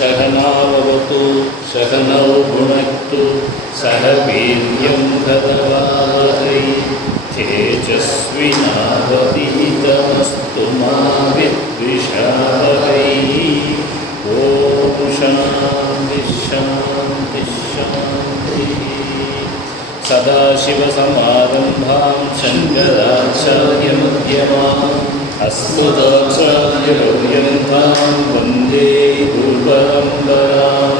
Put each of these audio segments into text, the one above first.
सहनावतु सहनौ भुनक्तु सह वीर्यं तदवावहै तेजस्विनावधीतमस्तु मा विद्विषावहै। ॐ शान्तिः शान्तिः शान्तिः। सदाशिवसमारम्भां शङ्कराचार्यमध्यमाम् अस्मदाचार्यपर्यन्तां वन्दे गुरुपरम्पराम्।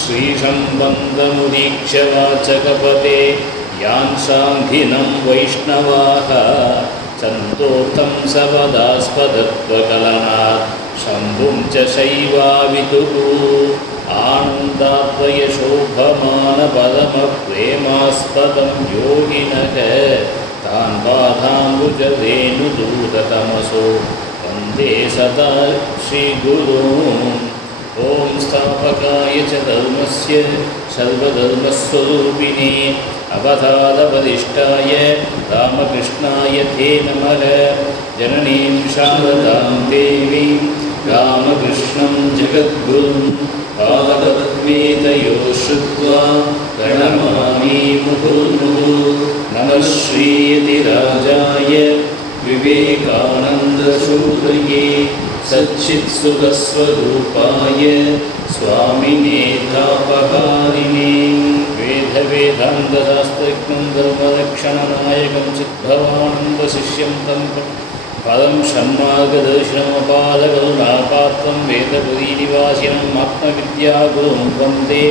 श्रीसम्बन्धमुदीक्ष्य वाचकपदे यान् शान्तिनं वैष्णवाः सन्तोषं सवदास्पदत्वकलनात् शम्भुं च शैवाविदुः। आनन्दात्मयशोभमानपदमप्रेमास्पदं योगिनः तान् पादाम्बुजरेणुदूततमसो वन्दे सदा श्रीगुरून्। ॐ स्थापकाय च धर्मस्य सर्वधर्मस्वरूपिणे अवतारवरिष्ठाय रामकृष्णाय ते नमः। जननीं शारदां देवीं रामकृष्णं जगद्गुरुं पादपद्मेतयो श्रुत्वा प्रणमामि मुहुर्मुहुः। नमः श्रीयतिराजाय विवेकानन्दसूरये सच्चित्सुखस्वरूपाय स्वामिने तापहारिणे। वेदवेदान्तशास्त्रज्ञं धर्मरक्षणनायकं चिद्भवानन्दशिष्यं तं पदं षण्मार्गदर्शनमपादकरुणापात्रं वेदपुरीनिवासिनम् आत्मविद्यागुरुं वन्दे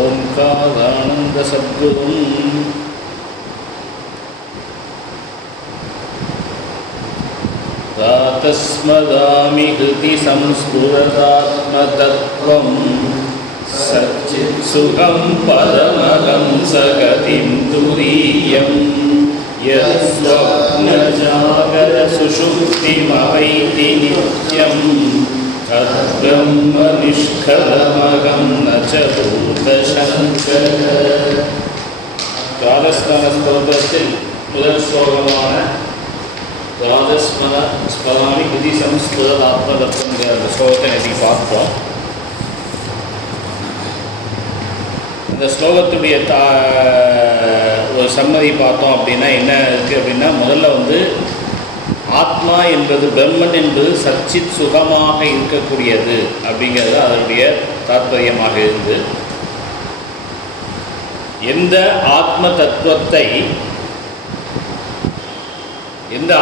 ओंकारानन्दसद्गुरुम्। तस्मदामि हृदि संस्फुरदात्मतत्त्वं सच्चित्सुखं पदमहंसगतिं तुरीयं यस्वप्नजागरसुषुप्तिमवैति नित्यं तद्ब्रह्म निष्कलमहं न च भूतशङ्कर। द्वादशस्मरणस्तोत्रத்தில் முதல் ஸ்லோகமான द्वादशस्मरामि हृदि संस्फुरदात्मतत्त्वம் அந்த ஸ்லோகத்தை இன்னைக்கு பார்ப்போம். இந்த ஸ்லோகத்துடைய ஒரு சம்மதி பார்த்தோம் அப்படின்னா என்ன இருக்குது அப்படின்னா, முதல்ல ஆத்மா என்பது பிரம்மன் என்பது சச்சித் சுகமாக இருக்கக்கூடியது அப்படிங்கிறது அதனுடைய தாத்பரியமாக இருந்து, எந்த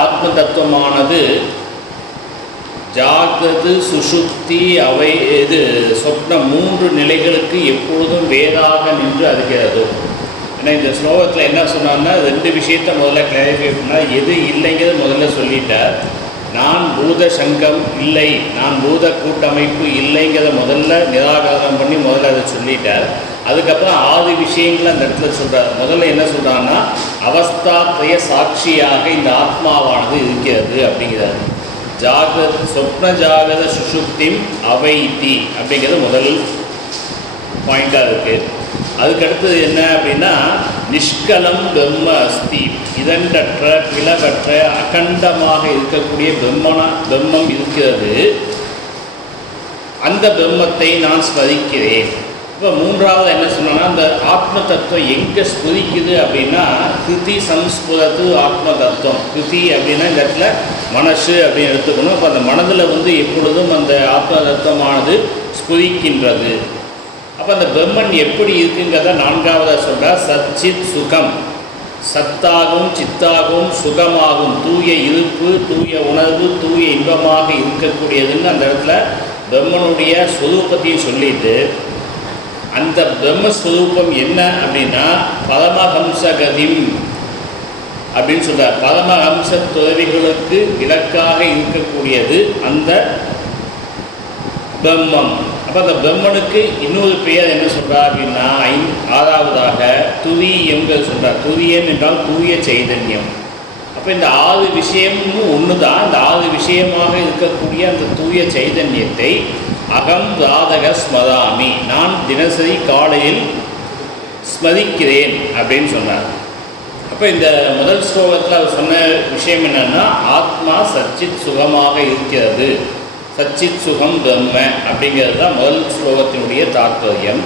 ஆத்ம தத்துவமானது ஜாகிரது சுஷுப்தி அவை சொப்ன மூன்று நிலைகளுக்கு எப்பொழுதும் வேறாக நின்று அறிகிறதோ. ஏன்னா இந்த ஸ்லோகத்தில் என்ன சொன்னான்னா, ரெண்டு விஷயத்தை முதல்ல கிளாரிஃபை பண்ணால், எது இல்லைங்கிறது முதல்ல சொல்லிட்டார். நான் பூத சங்கம் இல்லை, நான் பூத கூட்டமைப்பு இல்லைங்கிறத முதல்ல நிராகாரம் பண்ணி முதல்ல அதை சொல்லிட்டார். அதுக்கப்புறம் ஆறு விஷயங்கள் அந்த இடத்துல சொல்கிறார். முதல்ல என்ன சொல்கிறான்னா, அவஸ்தாத்ரய சாட்சியாக இந்த ஆத்மாவானது இருக்கிறது அப்படிங்கிறார். ஜாகிரத் சொப்ன ஜாகிரத சுஷுப்திம் அவைத்தி அப்படிங்கிறது முதல் பாயிண்டாக இருக்குது. அதுக்கடுத்தது என்ன அப்படின்னா, நிஷ்கலம் பிரம்ம அஸ்தி, இதண்டற்ற பிளவற்ற அகண்டமாக இருக்கக்கூடிய பிரம்மம் இருக்கிறது. அந்த பிரம்மத்தை நான் ஸ்மரிக்கிறேன். இப்போ மூன்றாவது என்ன சொன்னோன்னா, அந்த ஆத்ம தத்துவம் எங்கே ஸ்புரிக்குது அப்படின்னா, கிருதி சம்ஸ்புரத்து ஆத்ம தத்துவம். கிருதி அப்படின்னா இந்த இடத்துல மனசு அப்படின்னு எடுத்துக்கணும். இப்போ அந்த மனதில் எப்பொழுதும் அந்த ஆத்ம தத்துவமானது ஸ்புரிக்கின்றது. அப்போ அந்த பிரம்மன் எப்படி இருக்குங்கிறத நான்காவதாக சொல்கிறார். சச்சித் சுகம், சத்தாகவும் சித்தாகவும் சுகமாகவும் தூய இருப்பு, தூய உணர்வு, தூய இன்பமாக இருக்கக்கூடியதுன்னு அந்த இடத்துல பிரம்மனுடைய ஸ்வரூபத்தையும் சொல்லிட்டு, அந்த பிரம்மஸ்வரூபம் என்ன அப்படின்னா பரமஹம்சகதிம் அப்படின்னு சொல்கிறார். பரமஹம்ச துறவிகளுக்கு இலக்காக இருக்கக்கூடியது அந்த பிரம்மம். அப்போ அந்த பிரம்மனுக்கு இன்னொரு பெயர் என்ன சொல்கிறார் அப்படின்னா, ஆறாவதாக துரியம்ங்கிறது சொல்கிறார். துரியம் என்றால் தூய சைதன்யம். அப்போ இந்த ஆறு விஷயமும் ஒன்று தான். இந்த ஆறு விஷயமாக இருக்கக்கூடிய அந்த தூய சைதன்யத்தை அகம் ராதக ஸ்மராமி, நான் தினசரி காலையில் ஸ்மரிக்கிறேன் அப்படின்னு சொன்னார். அப்போ இந்த முதல் ஸ்லோகத்தில் அவர் சொன்ன விஷயம் என்னென்னா, ஆத்மா சச்சித் சுகமாக இருக்கிறது. சச்சித் சுகம் பிரம்ம அப்படிங்கிறது தான் முதல் ஸ்லோகத்தினுடைய தாத்பரியம்.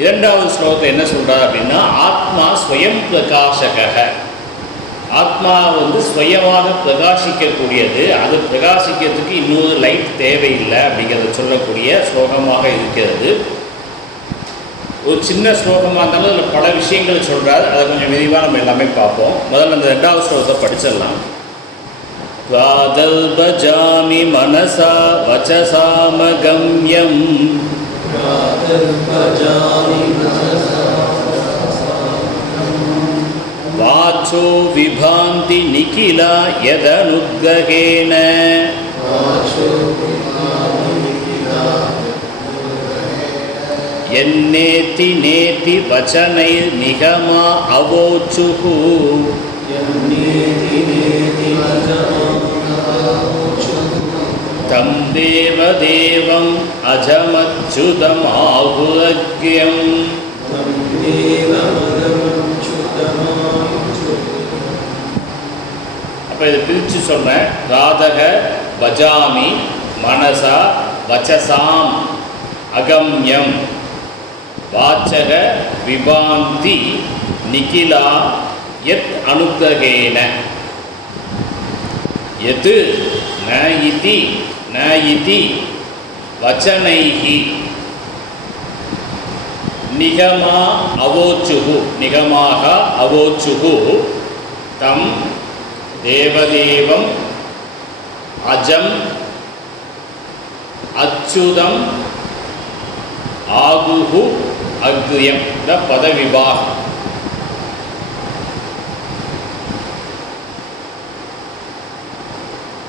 இரண்டாவது ஸ்லோகத்தை என்ன சொல்கிறார் அப்படின்னா, ஆத்மா ஸ்வயம் பிரகாசக, ஆத்மா ஸ்வயமாக பிரகாசிக்கக்கூடியது, அது பிரகாசிக்கிறதுக்கு இன்னொரு லைட் தேவையில்லை அப்படிங்கிறத சொல்லக்கூடிய ஸ்லோகமாக இருக்கிறது. ஒரு சின்ன ஸ்லோகமாக இருந்தாலும் அதில் பல விஷயங்கள் சொல்கிறார். அதை கொஞ்சம் விரிவாக நம்ம எல்லாமே பார்ப்போம். முதல்ல அந்த ரெண்டாவது ஸ்லோகத்தை படிச்சிடலாம். த்வாதல்பஜாமி மனசா வசசாமகம்யம் வாச்சோ விபாந்தி நிகிலா யதனுத்ககேன யன்னேதி நேதி வசனைர் நிகமா அவோச்சுஹு தம் தேவதேவம் அஜமச்சுதம் ஆகுலக்யம். அப்போ இதை பிரித்து சொன்னேன். ராதக பஜாமி மனசா வச்சசாம் அகம்யம் வாச்சக விபாந்தி நிகிலா யத் அனுக்ரகேன. யத் ந இதி வச்சனைஹி நிகமா அவோச்சுஹு நிகமாக அவோச்சுஹு தம் தேவதேவம் அஜம் அச்சுதம் ஆகுஹு அக்ரியம். இந்த பதவிபாகம்.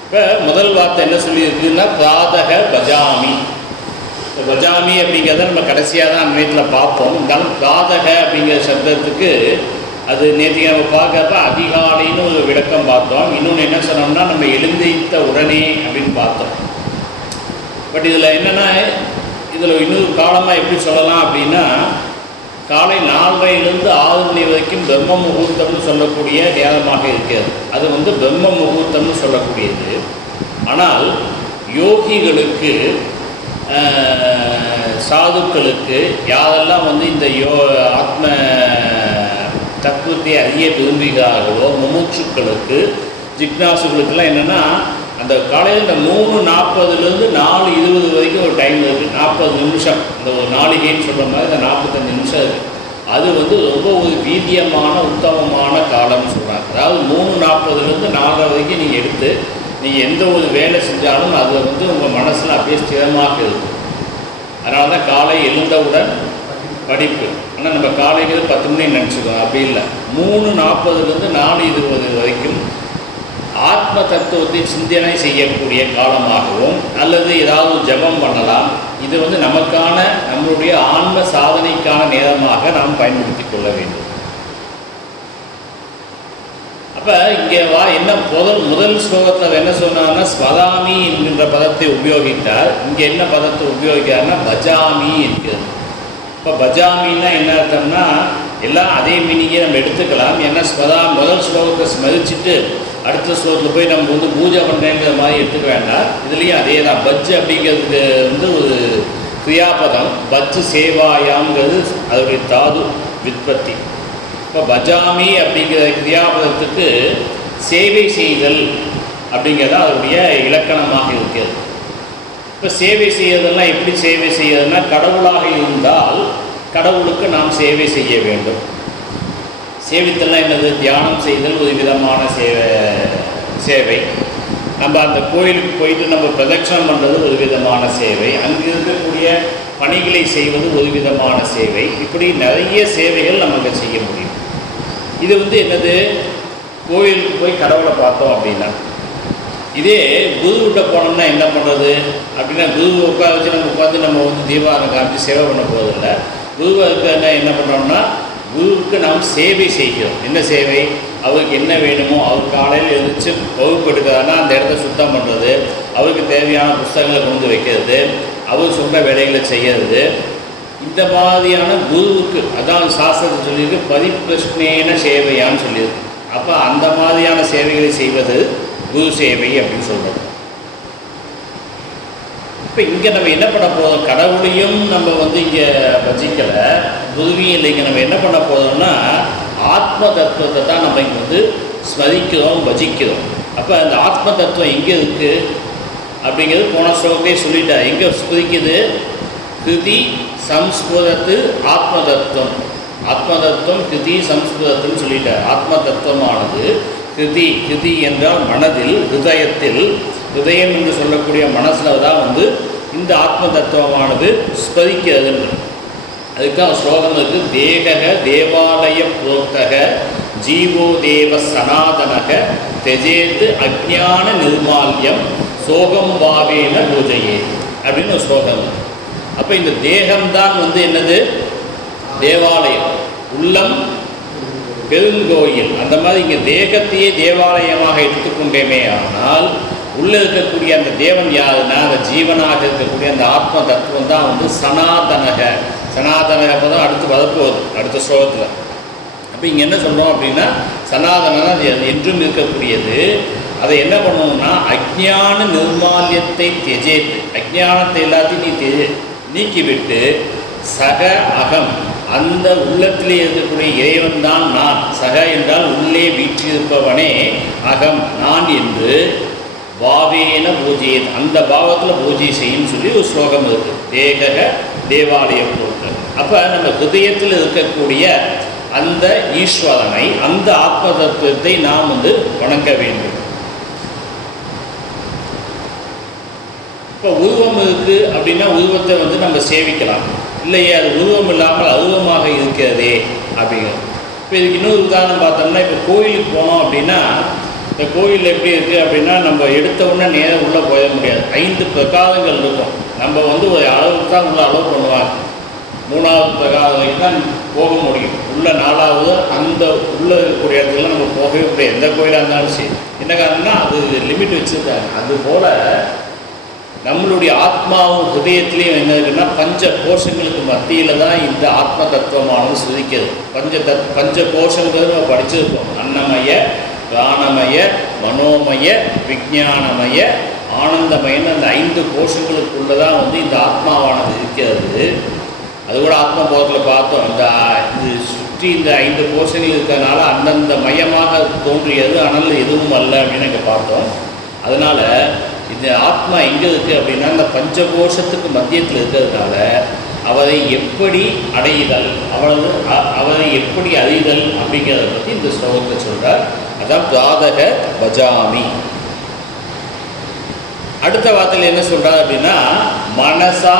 இப்போ முதல் வார்த்தை என்ன சொல்லியிருக்குன்னா, பிராதக பஜாமி. பஜாமி அப்படிங்கிறத நம்ம கடைசியாக தான் நேற்றில் பார்ப்போம். இருந்தாலும் பிராதக அப்படிங்கிற சப்தத்துக்கு அது நேற்றுக்கு நம்ம பார்க்கப்ப அதிகாலைன்னு ஒரு விளக்கம் பார்த்தோம். இன்னொன்று என்ன சொன்னோம்னா, நம்ம எழுந்திரித்த உடனே அப்படின்னு பார்த்தோம். பட் இதில் என்னென்னா, இதில் இன்னொரு காலமாக எப்படி சொல்லலாம் அப்படின்னா, காலை 4:30 6 மணி வரைக்கும் பிரம்ம முகூர்த்தம்னு சொல்லக்கூடிய நேரமாக இருக்கிறது. அது பிரம்ம முகூர்த்தம்னு சொல்லக்கூடியது. ஆனால் யோகிகளுக்கு, சாதுக்களுக்கு, யாரெல்லாம் இந்த ஆத்ம தத்துவத்தை அறிய விரும்புகிறார்களோ, முமுட்சுக்களுக்கு, ஜிக்னாசுகளுக்கெல்லாம் என்னென்னா, அந்த காலையில் இந்த 3:40 4:20 வரைக்கும் ஒரு டைம் இருக்குது. 40 நிமிஷம், இந்த ஒரு நாளிகைன்னு சொல்கிற மாதிரி இந்த 45 நிமிஷம் இருக்குது. அது ரொம்ப ஒரு வீரியமான உத்தமமான காலம்னு சொல்கிறாங்க. அதாவது 3:40 4 வரைக்கும் நீங்கள் எடுத்து நீங்கள் எந்த ஒரு வேலை செஞ்சாலும் அது உங்கள் மனசில் அப்படியே ஸ்திரமாக இருக்கும். அதனால தான் காலை எழுந்தவுடன் படிப்பு. ஆனால் நம்ம காலைக்கு 10 மணி நினச்சிக்கோம், அப்படி இல்லை. 3:40 4:20 வரைக்கும் ஆத்ம தத்துவத்தை சிந்தனை செய்யக்கூடிய காலமாகவும், அல்லது ஏதாவது ஜபம் பண்ணலாம். இது நமக்கான, நம்மளுடைய ஆன்ம சாதனைக்கான நேரமாக நாம் பயன்படுத்தி கொள்ள வேண்டும். அப்போ இங்கே என்ன முதல் ஸ்லோகத்தில் என்ன சொன்னார்னா, ஸ்வதாமி என்கின்ற பதத்தை உபயோகித்தார். இங்கே என்ன பதத்தை உபயோகிக்கிறார்னா, பஜாமி என்கிறது. இப்போ பஜாமின்னா என்ன அர்த்தம்னா, எல்லாம் அதே மீனிங்கே நம்ம எடுத்துக்கலாம். ஏன்னா முதல் ஸ்லோகத்தை ஸ்மரிச்சுட்டு அடுத்த ஸ்லோகத்தில் போய் நம்ம பூஜை பண்ணுறேங்கிற மாதிரி எடுத்துக்க வேண்டாம். இதுலேயும் அதே தான். பஜ்ஜு அப்படிங்கிறதுக்கு ஒரு கிரியாபதம். பஜ்ஜு சேவாயாங்கிறது அதோடைய தாது விற்பத்தி. இப்போ பஜாமி அப்படிங்கிற கிரியாபதத்துக்கு சேவை செய்தல் அப்படிங்கிறது அதனுடைய இலக்கணமாக இருக்கிறது. இப்போ சேவை செய்யறதெல்லாம் எப்படி சேவை செய்யறதுன்னா, கடவுளாக இருந்தால் கடவுளுக்கு நாம் சேவை செய்ய வேண்டும். சேவித்தல்லாம் என்னது? தியானம் செய்தல் ஒரு விதமான சேவை. நம்ம அந்த கோயிலுக்கு போயிட்டு நம்ம பிரதட்சணம் பண்ணுறது ஒரு விதமான சேவை. அங்கே இருக்கக்கூடிய பணிகளை செய்வது ஒரு விதமான சேவை. இப்படி நிறைய சேவைகள் நமக்கு செய்ய முடியும். இது என்னது? கோயிலுக்கு போய் கடவுளை பார்த்தோம் அப்படின்னா. இதே குருவிட்ட போனோம்னா என்ன பண்ணுறது அப்படின்னா, குருவை உட்கார வச்சு நம்ம உட்காந்து நம்ம தீபாவளி காமிச்சு சேவை பண்ண போவதில்லை. குருவுக்கு என்ன பண்ணுறோம்னா, குருவுக்கு நாம் சேவை செய்கிறோம். என்ன சேவை? அவருக்கு என்ன வேணுமோ, அவர் காலையில் எழுந்திரிச்சு வகுப்பு எடுக்கிறதுனா அந்த இடத்த சுத்தம் பண்ணுறது, அவருக்கு தேவையான புஸ்தகங்களை கொண்டு வைக்கிறது, அவர் சொல்கிற வேலைகளை செய்கிறது. இந்த மாதிரியான குருவுக்கு, அதான் சாஸ்திரத்தை சொல்லியிருக்கு, பரிப்பிரஷ்னேன சேவையான்னு சொல்லியிருக்கு. அப்போ அந்த மாதிரியான சேவைகளை செய்வது குரு சேவை அப்படின்னு சொல்கிறது. இப்போ இங்கே நம்ம என்ன பண்ண போதும், கடவுளையும் நம்ம வந்து இங்கே பஜிக்கலை, புதுவியும் இல்லை. இங்கே நம்ம என்ன பண்ண போதும்னா ஆத்ம தத்துவத்தை தான் நம்ம இங்கே வந்து ஸ்மதிக்கிறோம், பஜிக்கிறோம். அப்போ அந்த ஆத்ம தத்துவம் எங்கே இருக்குது அப்படிங்கிறது போன ஸ்லோகத்தையே சொல்லிட்டா. எங்கே ஸ்மதிக்குது? கிருதி சம்ஸ்கிருதத்து ஆத்ம தத்துவம். ஆத்ம தத்துவம் கிருதி சம்ஸ்கிருதத்துன்னு சொல்லிட்டார். ஆத்ம தத்துவமானது கிருதி என்றால் மனதில், ஹிருதயத்தில், ஹிருதயம் என்று சொல்லக்கூடிய மனசில் தான் வந்து இந்த ஆத்ம தத்துவமானது ஸ்பதிக்கிறதுன்னு. அதுக்காக ஸ்லோகம் இருக்குது. தேகக தேவாலய புரோக்தக ஜீவோ தேவ சனாதனக தெஜேத்து அஜ்ஞான நிர்மால்யம் சோகம் பாவேன பூஜையே அப்படின்னு ஒரு ஸ்லோகம். அப்போ இந்த தேகம்தான் வந்து என்னது? தேவாலயம், உள்ளம் பெருங்கோயில். அந்த மாதிரி இங்கே தேகத்தையே தேவாலயமாக எடுத்துக்கொண்டேமே. ஆனால் உள்ளே இருக்கக்கூடிய அந்த தேவன் யாருன்னா அந்த ஜீவனாக இருக்கக்கூடிய அந்த ஆத்ம தத்துவம் தான் வந்து சனாதனக. சனாதனக தான் அடுத்து வரப்போகுது அடுத்த ஸ்லோகத்தில். அப்போ இங்கே என்ன சொல்கிறோம் அப்படின்னா சனாதனம் அது என்றும் இருக்கக்கூடியது. அதை என்ன பண்ணணும்னா அஜ்ஞான நிர்மால்யத்தை தெஜேத்து, அஜ்ஞானத்தை எல்லாத்தையும் நீ நீக்கிவிட்டு சக அகம், அந்த உள்ளத்திலே இருக்கக்கூடிய இறைவன் தான் நான். சக என்றால் உள்ளே வீற்றிருப்பவனே, அகம் நான் என்று பாவேன பூஜையை, அந்த பாவத்தில் பூஜை செய்யும் சொல்லி ஒரு ஸ்லோகம் இருக்குது. தேகக தேவாலயம் பொருட்கள். அப்போ நம்ம ஹிருதயத்தில் இருக்கக்கூடிய அந்த ஈஸ்வரனை, அந்த ஆத்ம தத்துவத்தை நாம் வந்து வணங்க வேண்டும். இப்போ உருவம் இருக்குது அப்படின்னா உருவத்தை வந்து நம்ம சேவிக்கலாம். இல்லையே அது உருவம் இல்லாமல் அருவமாக இருக்கிறதே அப்படிங்கிறது. இப்போ இதுக்கு இன்னொரு உதாரணம் பார்த்தோம்னா, இப்போ கோயிலுக்கு போனோம் அப்படின்னா இந்த கோயில் எப்படி இருக்குது அப்படின்னா நம்ம எடுத்த உடனே நேரம் உள்ளே போயிட முடியாது. 5 பிரகாரங்கள் இருக்கும். நம்ம வந்து ஒரு அளவுக்கு தான் உள்ள அலோவ் பண்ணுவாங்க. 3வது பிரகாரம் வரைக்கும் தான் போக முடியும். உள்ள 4வது அந்த உள்ளே இருக்கக்கூடிய இடத்துல நம்ம போகவே முடியாது. எந்த கோயிலாக இருந்தாலும் சரி. என்ன காரணம்னா அது லிமிட் வச்சுருக்காங்க. அதுபோல் நம்மளுடைய ஆத்மாவும் ஹிருதயத்திலையும் என்ன இருக்குன்னா பஞ்ச கோஷங்களுக்கு மத்தியில் தான் இந்த ஆத்ம தத்துவமானது சுதிக்கிறது. பஞ்ச கோஷங்கிறது நம்ம படிச்சிருக்கோம். அன்னமய, பிராணமய, மனோமய, விஞ்ஞானமய, ஆனந்தமயன்னு அந்த 5 கோஷங்களுக்குள்ளே தான் வந்து இந்த ஆத்மாவானது இருக்கிறது. அது கூட ஆத்ம போதத்தில் பார்த்தோம். இது சுற்றி இந்த 5 கோஷங்கள் இருக்கிறதுனால அந்தந்த மையமாக தோன்றியது, ஆனால் எதுவும் அல்ல அப்படின்னு இங்கே பார்த்தோம். அதனால் இந்த ஆத்மா எங்கே இருக்குது அப்படின்னா அந்த பஞ்சகோஷத்துக்கு மத்தியத்தில் இருக்கிறதுனால அவரை எப்படி அடையுதல், அவரை எப்படி அறிதல் அப்படிங்கிறத பற்றி இந்த ஸ்லோகத்தை சொல்கிறார். அதான் பிராதக பஜாமி. அடுத்த வார்த்தையில் என்ன சொல்கிறார் அப்படின்னா மனசா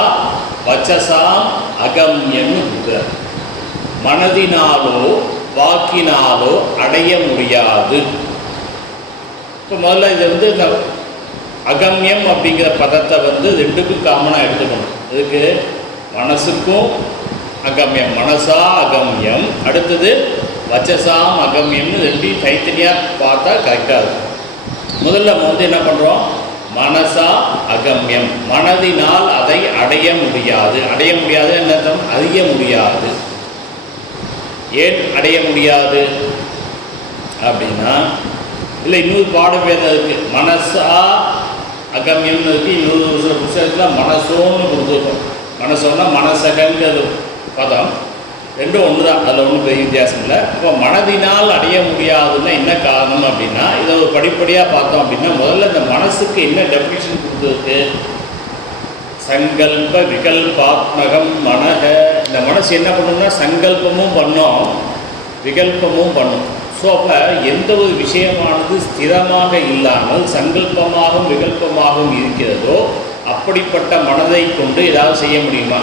வச்சசாம் அகம்யம்னு கொடுக்குறார். மனதினாலோ வாக்கினாலோ அடைய முடியாது. இப்போ முதல்ல இது வந்து இந்த அகம்யம் அப்படிங்கிற பதத்தை வந்து 2க்கும் காமனாக எடுத்துக்கணும். இதுக்கு மனசுக்கும் அகம்யம், மனசா அகம்யம், அடுத்தது வச்சசாம் அகம்யம்னு 2யும் தனித்தனியாக பார்த்தா கரெக்டாக இருக்கும். முதல்ல நம்ம வந்து என்ன பண்ணுறோம்? மனசா அகம்யம், மனதினால் அதை அடைய முடியாது. அடைய முடியாது என்ன? அறிய முடியாது. ஏன் அடைய முடியாது அப்படின்னா, இல்லை இன்னொரு பாடப்பேதம் இருக்குது. மனசா அகம்யம்னு இருக்குது. இன்னொரு சில புத்தகத்தில் மனசோன்னு கொடுத்துருக்கோம். மனசோன்னா மனசகங்கிறது பதம், 2ம் ஒன்று தான். அதில் ஒன்றும் பெரிய வித்தியாசம் இல்லை. இப்போ மனதினால் அடைய முடியாதுன்னா என்ன காரணம் அப்படின்னா, இதை ஒரு படிப்படியாக பார்த்தோம் அப்படின்னா முதல்ல இந்த மனசுக்கு என்ன டெஃபினிஷன் கொடுத்துருக்கு? சங்கல்ப விகல்பாத்மகம் மனக. இந்த மனசு என்ன பண்ணணும்னா சங்கல்பமும் பண்ணோம், விகல்பமும் பண்ணும். ஸோ அப்போ எந்த ஒரு விஷயமானது ஸ்திரமாக இல்லாமல் சங்கல்பமாகவும் விகல்பமாகவும் இருக்கிறதோ அப்படிப்பட்ட மனதை கொண்டு ஏதாவது செய்ய முடியுமா?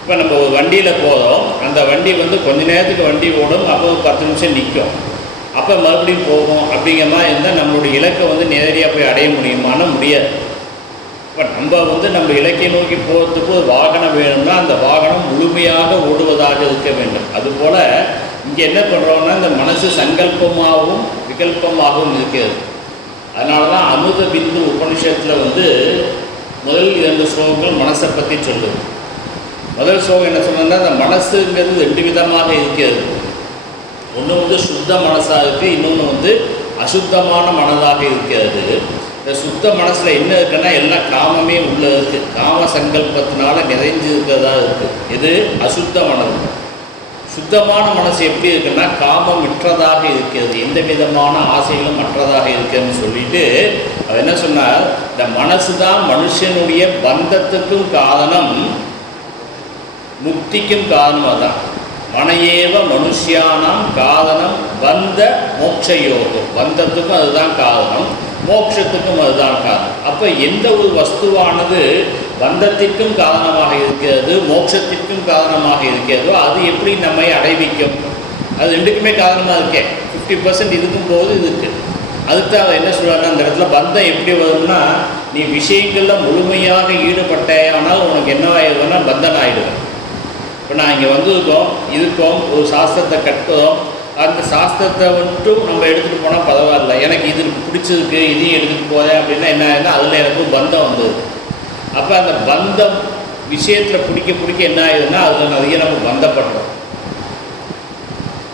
இப்போ நம்ம ஒரு வண்டியில் போகிறோம், அந்த வண்டி வந்து கொஞ்ச நேரத்துக்கு வண்டி ஓடும், அப்போ 10 நிமிஷம் நிற்கும், அப்போ மறுபடியும் போகும். அப்படிங்கிற மாதிரி இருந்தால் நம்மளுடைய இலக்கை வந்து நேரடியாக போய் அடைய முடியுமானா முடியாது. இப்போ நம்ம வந்து நம்ம இலக்கை நோக்கி போகிறதுக்கு ஒரு வாகனம் வேணும்னா அந்த வாகனம் முழுமையாக ஓடுவதாக இருக்க வேண்டும். அதுபோல் இங்கே என்ன பண்ணுறோம்னா இந்த மனசு சங்கல்பமாகவும் விகல்பமாகவும் இருக்கிறது. அதனால தான் அமிர்த பிந்து உபனிஷத்தில் வந்து முதல் 2 ஸ்லோகங்கள் மனசை பற்றி சொல்லுது. முதல் ஸ்லோகம் என்ன சொன்னோம்னா இந்த மனசுங்கிறது 2 விதமாக இருக்கிறது. ஒன்று வந்து சுத்த மனசாக இருக்குது, இன்னொன்று வந்து அசுத்தமான மனதாக இருக்கிறது. இந்த சுத்த மனசில் என்ன இருக்குன்னா எல்லாம் காமமே உள்ளே இருக்குது, காம சங்கல்பத்தினால நிறைஞ்சு இருக்கிறதா இருக்குது. இது அசுத்த மனது. சுத்தமான மனசு எப்படி இருக்குன்னா காமம் விற்றதாக இருக்கிறது, எந்த விதமான ஆசைகளும் மற்றதாக இருக்குதுன்னு சொல்லிட்டு அவர் என்ன சொன்னார், இந்த மனசு தான் மனுஷனுடைய பந்தத்துக்கும் காரணம், முக்திக்கும் காரணம் தான். மனையேவ மனுஷியானாம் காரணம் பந்த மோட்சயோகம். பந்தத்துக்கும் அதுதான் காரணம், மோட்சத்துக்கும் அதுதான் காரணம். அப்போ எந்த ஒரு வஸ்துவானது பந்தத்திற்கும் காரணமாக இருக்கிறது, மோட்சத்திற்கும் காரணமாக இருக்கிறதோ அது எப்படி நம்மை அடைவிக்கும்? அது ரெண்டுக்குமே காரணமாக இருக்கேன். 50% இதுக்கும் போது இதுக்கு. அதுக்கு அவர் என்ன சொல்கிறாங்க, அந்த இடத்துல பந்தம் எப்படி வரும்னா, நீ விஷயங்களில் முழுமையாக ஈடுபட்ட ஆனால் உனக்கு என்ன ஆயிடுதுன்னா பந்தன் ஆகிடுவேன். இப்போ நான் இங்கே வந்திருக்கோம், இருக்கோம், ஒரு சாஸ்திரத்தை கற்றுறோம், அந்த சாஸ்திரத்தை மட்டும் நம்ம எடுத்துகிட்டு போனால் பரவாயில்ல, எனக்கு இது பிடிச்சிருக்கு இதையும் எடுத்துகிட்டு போகிறேன் அப்படின்னா என்ன ஆகுதுன்னா அதில் எனக்கு பந்தம் வந்தது. அப்போ அந்த பந்தம் விஷயத்தில் பிடிக்க என்ன ஆகுதுன்னா அதில் நிறைய நம்ம பந்தப்படுறோம்.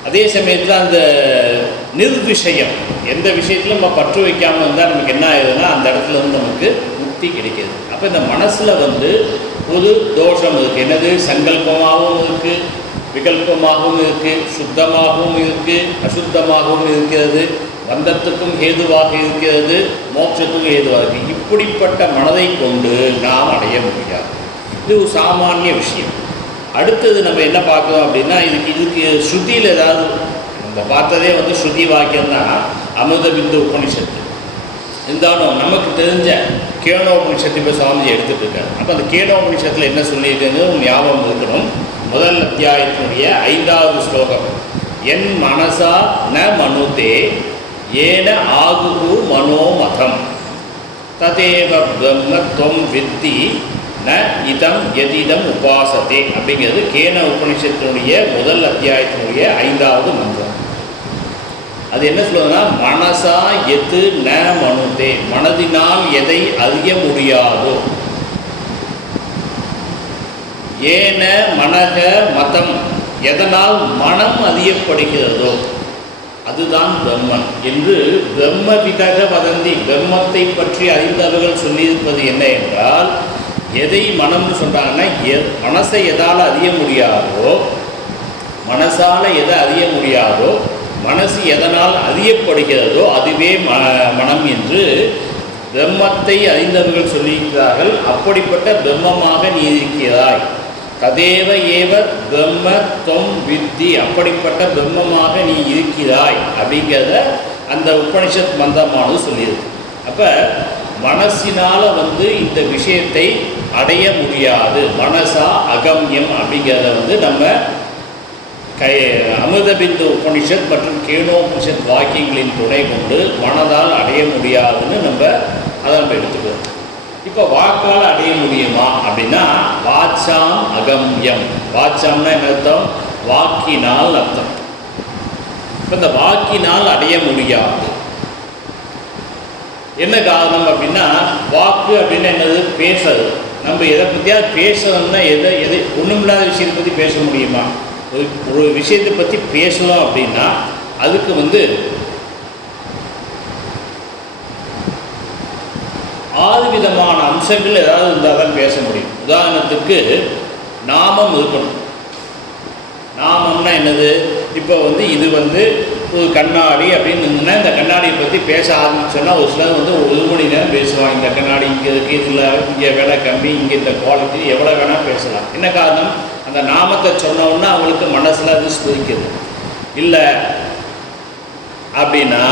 அதே சமயத்தில் அந்த நிர்விஷயம், எந்த விஷயத்திலும் நம்ம பற்று வைக்காமல் இருந்தால் நமக்கு என்ன ஆகுதுன்னா அந்த இடத்துல வந்து நமக்கு முக்தி கிடைக்கிது. அப்போ இந்த மனசில் வந்து ஒரு தோஷம் இருக்குது. என்னது? சங்கல்பமாகவும் இருக்குது, விகல்பமாகவும் இருக்குது, சுத்தமாகவும் இருக்குது, அசுத்தமாகவும் இருக்கிறது, பந்தத்துக்கும் ஹேதுவாக இருக்கிறது, மோட்சத்துக்கும் ஹேதுவாக இருக்குது. இப்படிப்பட்ட மனதை கொண்டு நாம் அடைய முடியாது. இது ஒரு சாமானிய விஷயம். அடுத்தது நம்ம என்ன பார்க்குறோம் அப்படின்னா, இதுக்கு ஸ்ருதியில் ஏதாவது நம்ம பார்த்ததே வந்து ஸ்ருதி வாக்கியம் தான் அமிர்தபிந்து உபனிஷத்து. இருந்தாலும் நமக்கு தெரிஞ்ச கேனோபனிஷத்து இப்போ சுவாமிஜி எடுத்துகிட்டு இருக்காரு. அப்போ அந்த கேனோபனிஷத்தில் என்ன சொல்லியிருக்குன்னு ஞாபகம் இருக்கணும். முதல் அத்தியாயத்தினுடைய 5வது ஸ்லோகம், என் மனசா ந மனுதே ஏன ஆகுகு மனோமதம் ததேவ பிரம்மத்வம் வித்தி ந இதம் எதிதம் உபாசத்தே அப்படிங்கிறது கேன உபனிஷத்தினுடைய முதல் அத்தியாயத்தினுடைய 5வது மந்திரம். அது என்ன சொல்லுதுன்னா, மனசா எது ந மனுதே, மனதினால் எதை அறிய முடியாதோ, ஏன மனக மதம், எதனால் மனம் அறியப்படுகிறதோ அதுதான் பிரம்மன் என்று பிரம்மவிதக வதந்தி. பிரம்மத்தை பற்றி அறிந்தவர்கள் சொல்லியிருப்பது என்ன என்றால், எதை மனம்னு சொல்கிறாங்கன்னா, மனசை எதால் அறிய முடியாதோ, மனசால் எதை அறிய முடியாதோ, மனசு எதனால் அறியப்படுகிறதோ அதுவே மனம் என்று பிரம்மத்தை அறிந்தவர்கள் சொல்லியிருக்கிறார்கள். அப்படிப்பட்ட பிரம்மமாக நீ இருக்கிறாய். ததேவ ஏவ பிரம்ம தொம் வித்தி, அப்படிப்பட்ட பிரம்மமாக நீ இருக்கிறாய் அப்படிங்கிறத அந்த உபனிஷத் மந்திரமானது சொல்லியிருக்கு. அப்போ மனசினால் வந்து இந்த விஷயத்தை அடைய முடியாது. மனசா அகம்யம் அப்படிங்கிறத வந்து நம்ம அமிர்தபிந்து உபனிஷத் மற்றும் கேனோபனிஷத் வாக்கியங்களின் துணை கொண்டு மனதால் அடைய முடியாதுன்னு நம்ம அதை நம்ம எடுத்துக்கிறோம். இப்போ வாக்கால் அடைய முடியுமா அப்படின்னா, வாச்சாம் அகம்யம். வாச்சாம்னா என்ன அர்த்தம்? வாக்கினால் அர்த்தம். இப்போ இந்த வாக்கினால் அடைய முடியாது. என்ன காரணம் அப்படின்னா, வாக்கு அப்படின்னு என்னது? பேசுறது. நம்ம எதை பற்றியாவது பேசணும்னா எதை ஒன்றுமில்லாத விஷயத்தை பற்றி பேச முடியுமா? ஒரு விஷயத்தை பற்றி பேசலாம் அப்படின்னா அதுக்கு வந்து 6 விதமான அம்சங்கள் ஏதாவது இருந்தால் தான் பேச முடியும். உதாரணத்துக்கு நாமம் இருக்கணும். நாமம்னா என்னது? இப்போ வந்து இது வந்து ஒரு கண்ணாடி அப்படின்னு இருந்ததுன்னா, இந்த கண்ணாடியை பற்றி பேச ஆரம்பிச்சோன்னா ஒரு சிலர் வந்து 1 மணி நேரம் பேசுவாங்க. இந்த கண்ணாடி இங்கே இருக்குது, இதில் இங்கே விலை கம்மி, இங்கே இந்த குவாலிட்டி, எவ்வளோ வேணால் பேசலாம். என்ன காரணம்? அந்த நாமத்தை சொன்னோன்னா அவங்களுக்கு மனசில் அது ஸ்புரிக்குது. இல்லை அப்படின்னா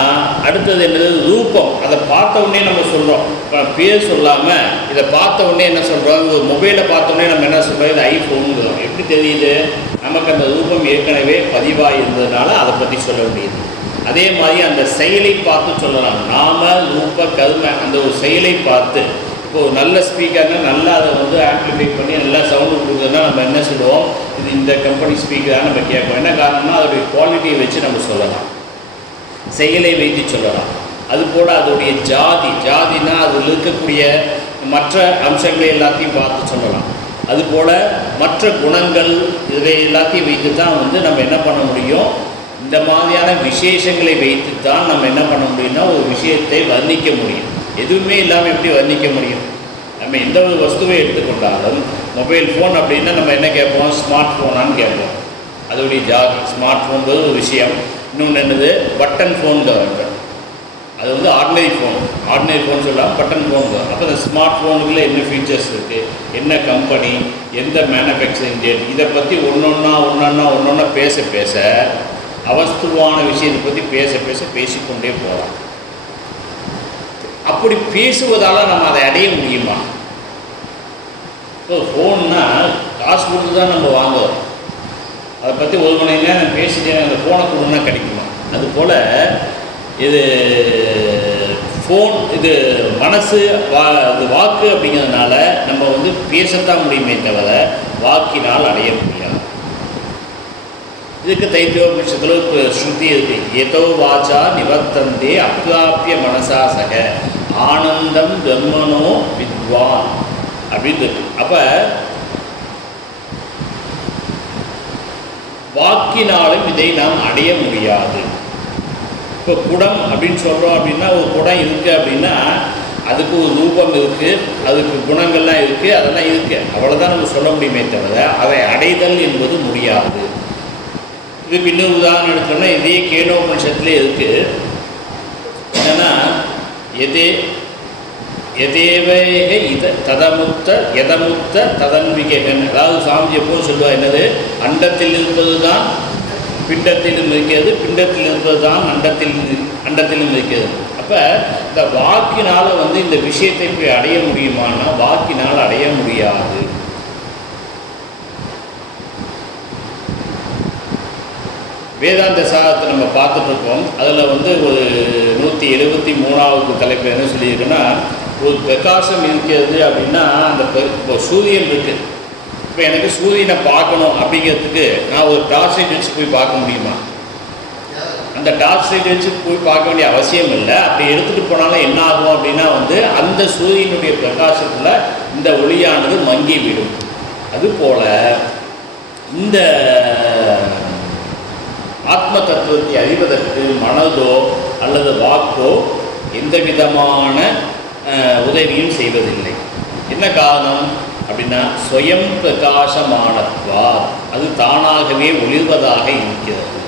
அடுத்தது என்னது? ரூபம். அதை பார்த்த உடனே நம்ம சொல்கிறோம். இப்போ பேர் சொல்லாமல் இதை பார்த்த உடனே என்ன சொல்கிறோம்? ஒரு மொபைலை பார்த்த உடனே நம்ம என்ன சொல்கிறோம்? இது ஐஃபோனுங்கிறோம். எப்படி தெரியுது? நமக்கு அந்த ரூபம் ஏற்கனவே பதிவாக இருந்ததுனால அதை பற்றி சொல்ல வேண்டியது. அதே மாதிரி அந்த செயலை பார்த்து சொல்லலாம். நாம ரூப கர்ம, அந்த ஒரு செயலை பார்த்து. இப்போது நல்ல ஸ்பீக்கர்னால் நல்லா அதை வந்து ஆம்ப்ளிஃபை பண்ணி நல்லா சவுண்டு கொடுக்குறதுனா நம்ம என்ன சொல்லுவோம்? இது இந்த கம்பெனி ஸ்பீக்கராக நம்ம கேட்போம். என்ன காரணம்னா அதோடைய குவாலிட்டியை வச்சு நம்ம சொல்லலாம், செயலை வைத்து சொல்லலாம். அதுபோல் அதோடைய ஜாதினா அதில் இருக்கக்கூடிய மற்ற அம்சங்களை எல்லாத்தையும் பார்த்து சொல்லலாம். அதுபோல் மற்ற குணங்கள் இதை எல்லாத்தையும் வைத்து தான் வந்து நம்ம என்ன பண்ண முடியும்? இந்த மாதிரியான விசேஷங்களை வைத்து தான் நம்ம என்ன பண்ண முடியும்னா ஒரு விஷயத்தை வர்ணிக்க முடியும். எதுவுமே இல்லாமல் எப்படி வர்ணிக்க முடியும்? நம்ம எந்த ஒரு வஸ்துவை எடுத்துக்கொண்டாலும் மொபைல் ஃபோன் அப்படின்னா நம்ம என்ன கேட்போம்? ஸ்மார்ட் ஃபோனான்னு கேட்போம். அதோடைய ஜாதி ஸ்மார்ட் ஃபோன் ஒரு விஷயம். இன்னொன்று என்னது? பட்டன் ஃபோனுங்க. அது வந்து ஆர்டினரி ஃபோன் சொல்லலாம், பட்டன் ஃபோன். அப்போ இந்த ஸ்மார்ட் ஃபோனுக்குள்ளே என்ன ஃபீச்சர்ஸ் இருக்குது, என்ன கம்பெனி, எந்த மேனுஃபேக்சரிங் டேட், இதை பற்றி ஒன்றொன்னா பேச அவஸ்துவான விஷயத்தை பற்றி பேசிக்கொண்டே போகலாம். அப்படி பேசுவதால் நம்ம அதை அடைய முடியுமா? இப்போ ஃபோன்னா காசு கொடுத்து தான் நம்ம வாங்குவோம். அதை பற்றி ஒரு மணி நேரம் பேசிட்டேன், அந்த ஃபோனை கொடுன்னா கிடைக்குமா? அதுபோல் இது ஃபோன், இது மனசு இது வாக்கு அப்படிங்கிறதுனால நம்ம வந்து பேசத்தான் முடியுமே தவிர வாக்கினால் அடைய முடியாது. இதுக்கு தைத்தியோபனிஷத்தில் ஸ்ருதி இருக்குது. ஏதோ வாச்சா நிவர்த்தந்தே அப்ராப்பிய மனசா சக ஆனந்தம் தர்மனோ வித்வான் அப்படின்னு இருக்கு. அப்போ வாக்கினாலும் இதை நாம் அடைய முடியாது. இப்போ குடம் அப்படின்னு சொல்கிறோம் அப்படின்னா, ஒரு குடம் இருக்குது அப்படின்னா அதுக்கு ஒரு ரூபம் இருக்குது, அதுக்கு குணங்கள்லாம் இருக்குது, அதெல்லாம் இருக்குது, அவ்வளோதான் நம்ம சொல்ல முடியுமே தவிர அதை அடைதல் என்பது முடியாது. இதுக்கு இன்னொரு உதாரணம் எடுத்தோம்னா இதே கேனோபனிஷத்துலேயே இருக்குது. என்னென்னா எதேவேக எதமுத்த ததன்விகன். அதாவது சாமி எப்போது சொல்லுவாள், என்னது? அண்டத்தில் இருப்பது தான் பிண்டத்திலும் இருக்கிறது, பிண்டத்தில் இருப்பது தான் அண்டத்திலும் இருக்கிறது. அப்போ இந்த வாக்கினால் வந்து இந்த விஷயத்தை போய் அடைய முடியுமான்னா வாக்கினால் அடைய முடியாது. வேதாந்த சாதத்தை நம்ம பார்த்துட்ருக்கோம். அதில் வந்து ஒரு 173வது தலைப்பு என்ன சொல்லியிருக்குன்னா, ஒரு பிரகாசம் இருக்கிறது அப்படின்னா அந்த இப்போ சூரியன் இருக்குது. இப்போ எனக்கு சூரியனை பார்க்கணும் அப்படிங்கிறதுக்கு நான் ஒரு டார்ச் லைட் வச்சு போய் பார்க்க முடியுமா? அந்த டார்ச் லைட் வச்சு போய் பார்க்க வேண்டிய அவசியம் இல்லை. அப்படி எடுத்துகிட்டு போனாலும் என்ன ஆகும் அப்படின்னா வந்து அந்த சூரியனுடைய பிரகாசத்தில் இந்த ஒளியானது மங்கிவிடும். அதுபோல் இந்த ஆத்ம தத்துவத்தை அறிவதற்கு மனதோ அல்லது வாக்கோ எந்த விதமான உதவியும் செய்வதில்லை. என்ன காரணம் அப்படின்னா ஸ்வயம் பிரகாசமானத்வா, அது தானாகவே ஒளிர்வதாக இருக்கிறது.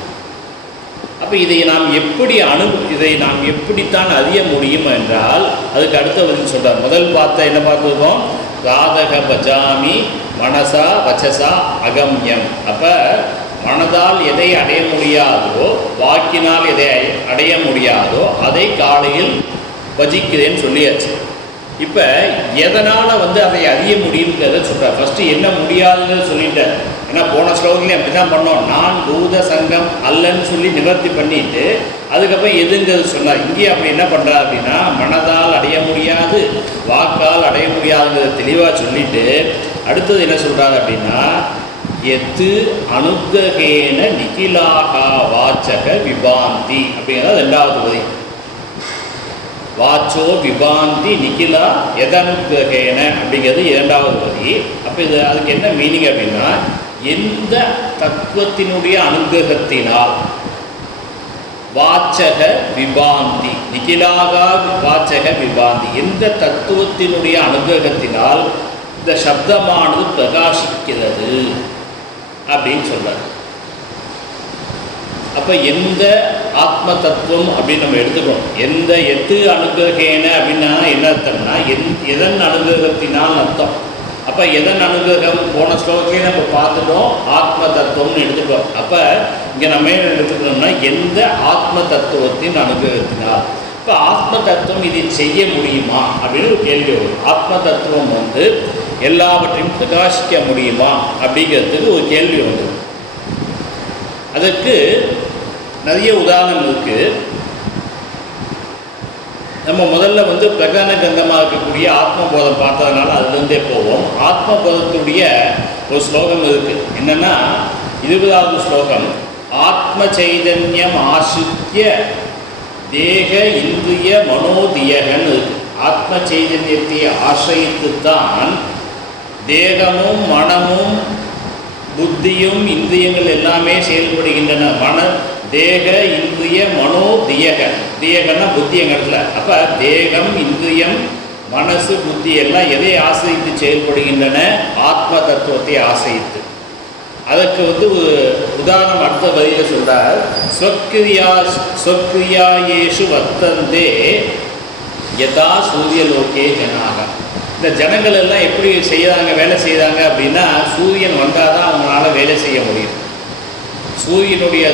அப்போ இதை நாம் எப்படித்தான் அறிய முடியும் என்றால் அதுக்கு அடுத்த பதில் சொல்கிறார். முதல் என்ன பார்த்துருக்கோம்? ராதக பஜாமி மனசா வச்சசா அகம்யம். அப்போ மனதால் எதை அடைய முடியாதோ, வாக்கினால் எதை அடைய முடியாதோ அதை காலையில் பஜிக்கிறேன்னு சொல்லியாச்சு. இப்போ எதனால் வந்து அதை அறிய முடியுங்கிறத சொல்கிறார். ஃபஸ்ட்டு என்ன முடியாதுன்னு சொல்லிட்டார். ஏன்னா போன ஸ்லோகத்துலேயும் அப்படி தான் பண்ணோம். நான் பூத சங்கம் அல்லன்னு சொல்லி நிவர்த்தி பண்ணிட்டு அதுக்கப்புறம் எதுங்கிறது சொன்னார். இங்கே அப்படி என்ன பண்ணுறார் அப்படின்னா, மனதால் அடைய முடியாது, வாக்கால் அடைய முடியாதுங்கிறத தெளிவாக சொல்லிட்டு அடுத்தது என்ன சொல்கிறார் அப்படின்னா, எத்து அனுகிரகேன நிகிலாகா வாச்சக விபாந்தி அப்படிங்கிறது ரெண்டாவது பகுதி. வாச்சோ விபாந்தி நிகிலா எதனுகிரகேன அப்படிங்கிறது இரண்டாவது பகுதி. அப்போ இது அதுக்கு என்ன மீனிங் அப்படின்னா, எந்த தத்துவத்தினுடைய அனுகிரகத்தினால் வாச்சக விபாந்தி, நிகிலாகா வாச்சக விபாந்தி, எந்த தத்துவத்தினுடைய அனுகிரகத்தினால் இந்த சப்தமானது பிரகாசிக்கிறது அப்படின்னு சொல்றார். அப்போ எந்த ஆத்ம தத்துவம் அப்படின்னு நம்ம எடுத்துக்கணும். எத்து அனுகிரகேன அப்படின்னா என்ன அர்த்தம்னா, எதன் அனுகிரகத்தினால் அர்த்தம். அப்போ எதன் அனுகிரகம் போன ஸ்லோகத்திலே நம்ம பார்த்துட்டோம், ஆத்ம தத்துவம்னு எடுத்துட்டோம். அப்போ இங்கே நம்ம என்ன எடுத்துக்கணும்னா, எந்த ஆத்ம தத்துவத்தின் அனுகிரகத்தினால். இப்போ ஆத்ம தத்துவம் இதை செய்ய முடியுமா அப்படின்னு ஒரு கேள்வி வரும். ஆத்ம தத்துவம் வந்து எல்லாவற்றையும் பிரகாசிக்க முடியுமா அப்படிங்கிறதுக்கு ஒரு கேள்வி வந்துடும். அதற்கு நிறைய உதாரணம் இருக்குது. நம்ம முதல்ல வந்து பிரகடன கிரந்தமாக இருக்கக்கூடிய ஆத்மபோதம் பார்த்ததுனால அதுலேருந்தே போவோம். ஆத்மபோதத்துடைய ஒரு ஸ்லோகம் இருக்குது. என்னென்னா 20வது ஸ்லோகம், ஆத்ம சைதன்யம் ஆசிரிய தேக இந்திரிய மனோதியகன் இருக்குது. ஆத்ம சைதன்யத்தை ஆசிரித்துத்தான் தேகமும் மனமும் புத்தியும் இந்திரியங்கள் எல்லாமே செயல்படுகின்றன. தேக இந்திரிய மனோ தியக, தியகன்னா புத்தியங்கிறதுல. அப்போ தேகம் இந்திரியம் மனசு புத்தி எல்லாம் எதை ஆசிரித்து செயல்படுகின்றன? ஆத்ம தத்துவத்தை ஆசிரித்து. அதற்கு உதாரணம் அடுத்த வரியில் சொல்றார், ஸ்வக்கிரியாயேஷு வர்த்தந்தே யதா சூரியலோகே ஜனாக. இந்த ஜனங்கள் எல்லாம் எப்படி செய்கிறாங்க, வேலை செய்கிறாங்க அப்படின்னா, சூரியன் வந்தால் தான் அவங்களால வேலை செய்ய முடியும். சூரியனுடைய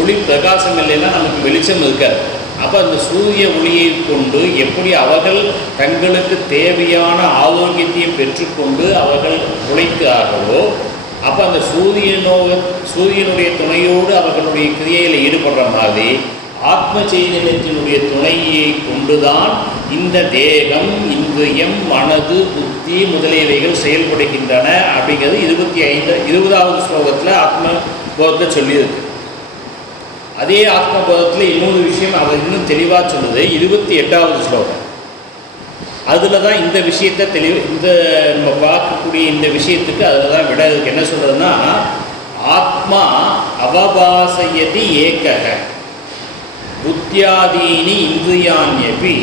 ஒளி பிரகாசம் இல்லைன்னா நமக்கு வெளிச்சம் இருக்காது. அப்போ அந்த சூரிய ஒளியை கொண்டு எப்படி அவர்கள் தங்களுக்கு தேவையான ஆரோக்கியத்தையும் பெற்றுக்கொண்டு அவர்கள் உழைக்கிறார்களோ, அப்போ அந்த சூரியனுடைய துணையோடு அவர்களுடைய கிரியையில் ஈடுபடுற மாதிரி ஆத்ம சைதன்யத்தினுடைய துணையை கொண்டுதான் இந்த தேகம் இந்திரியம் மனது புத்தி முதலியவைகள் செயல்படுகின்றன அப்படிங்கிறது 20வது ஸ்லோகத்தில் ஆத்ம போதத்தை சொல்லியிருக்கு. அதே ஆத்ம போதத்தில் இன்னொரு விஷயம் அவர் இன்னும் தெளிவாக சொல்லுது 28வது ஸ்லோகம். அதில் தான் இந்த விஷயத்தை இந்த நம்ம பார்க்கக்கூடிய இந்த விஷயத்துக்கு அதில் தான் விட இருக்கு. என்ன சொல்கிறதுன்னா, ஆத்மா அவபாசயதி ஏகக புத்தியாதீனி இந்திரியாண்யபி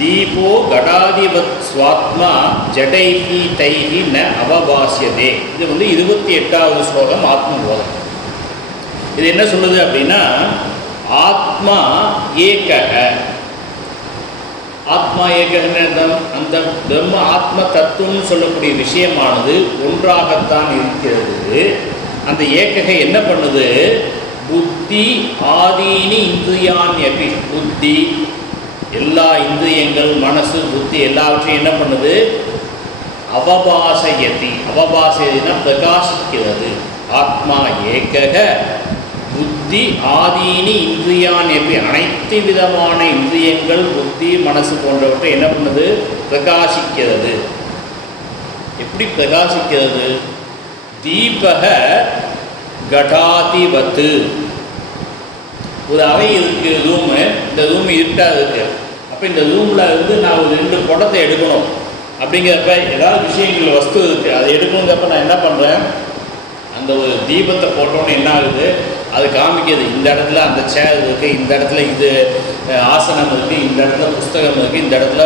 தீபோ கடாதிபத் ஸ்வாத்மா ஜடைஹி தைஹி ந அவபாசியதே. இது 28வது ஸ்லோகம் ஆத்மபோதம். இது என்ன சொல்லுது அப்படின்னா, ஆத்மா ஏகக, ஆத்மா ஏகன்னு அந்த பிரம்ம ஆத்ம தத்துவம்னு சொல்லக்கூடிய விஷயமானது ஒன்றாகத்தான் இருக்கிறது. அந்த ஏகக என்ன பண்ணுது? புத்தி ஆதீனி இந்திரியாண்யபி, புத்தி எல்லா இந்திரியங்கள் மனசு புத்தி எல்லாவற்றையும் என்ன பண்ணுது? அவபாசயதி, அவபாசயதினா பிரகாசிக்கிறது. ஆத்மா ஏகக புத்தி ஆதீனி இந்திரியாண்யபி, அனைத்து விதமான இந்திரியங்கள் புத்தி மனசு போன்றவற்றை என்ன பண்ணுது? பிரகாசிக்கிறது. எப்படி பிரகாசிக்கிறது? தீபக கடாதிபத்து. ஒரு அறை இருக்குது, ரூமு. இந்த ரூம் இருட்டாக இருக்குது. அப்போ இந்த ரூமில் நான் ஒரு 2 குடத்தை எடுக்கணும் அப்படிங்கிறப்ப ஏதாவது விஷயங்கள் வஸ்து இருக்குது, அதை எடுக்கணுங்கிறப்ப நான் என்ன பண்ணுறேன்? அந்த ஒரு தீபத்தை போட்டோன்னு என்ன ஆகுது? அது காமிக்கிறது, இந்த இடத்துல அந்த சேர் இருக்குது, இந்த இடத்துல இது ஆசனம் இருக்குது, இந்த இடத்துல புஸ்தகம் இருக்குது, இந்த இடத்துல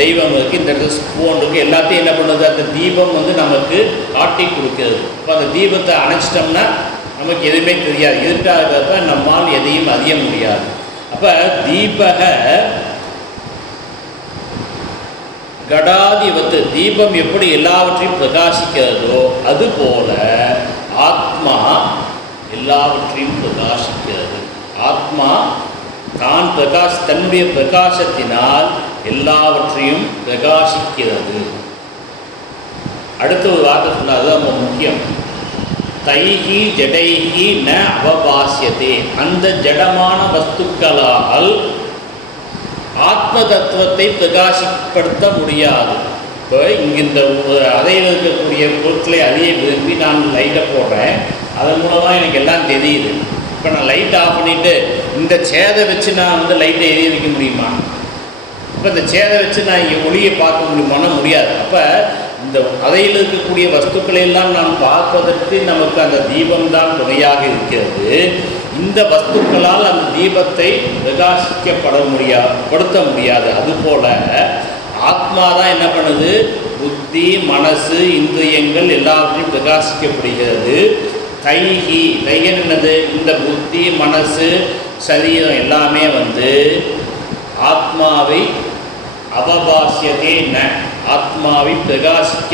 தெய்வம் இருக்குது, இந்த இடத்துல ஸ்பூன் இருக்குது. எல்லாத்தையும் என்ன பண்ணுது? அந்த தீபம் நமக்கு காட்டி கொடுக்கிறது. இப்போ அந்த தீபத்தை அணைச்சிட்டோம்னா நமக்கு எதுவுமே தெரியாது. இருட்டாகிறப்ப நம்மால் எதையும் அறிய முடியாது. அப்போ தீபக கடாதிபத்து, தீபம் எப்படி எல்லாவற்றையும் பிரகாசிக்கிறதோ அதுபோல ஆத்மா எல்லாவற்றையும் பிரகாசிக்கிறது. ஆத்மா தான் தன்னுடைய பிரகாசத்தினால் எல்லாவற்றையும் பிரகாசிக்கிறது. அடுத்த ஒரு வார்த்தை சொன்னால் அதுதான் ரொம்ப முக்கியம். தைஹி ஜடைஹி ந அவபாசியதே, அந்த ஜடமான வஸ்துக்களால் ஆத்ம தத்துவத்தை பிரகாசிப்படுத்த முடியாது. இப்போ இங்கே இந்த அறையில் இருக்கக்கூடிய பொருட்களை அதிக விரும்பி நான் லைட்டை போடுறேன், அதன் மூலமாக எனக்கு எல்லாம் தெரியுது. இப்போ நான் லைட் ஆஃப் பண்ணிவிட்டு இந்த சேதை வச்சு நான் லைட்டை எரிய வைக்க முடியுமா? இப்போ இந்த சேதை வச்சு நான் இங்கே ஒளியை பார்க்க முடியுமானா முடியாது. அப்போ இந்த அறையில் இருக்கக்கூடிய வஸ்துக்களை எல்லாம் நான் பார்ப்பதற்கு நமக்கு அந்த தீபம்தான் துணையாக இருக்கிறது. இந்த வஸ்துக்களால் அந்த தீபத்தை பிரகாசிக்கப்படுத்த முடியாது. அதுபோல் ஆத்மா தான் என்ன பண்ணுது? புத்தி மனசு இந்திரியங்கள் எல்லாவற்றையும் பிரகாசிக்கப்படுகிறது. தைஹி, தைகன் என்னது? இந்த புத்தி மனசு சரீரம் எல்லாமே ஆத்மாவை அவபாசியதே ந, ஆத்மாவை பிரகாசிக்க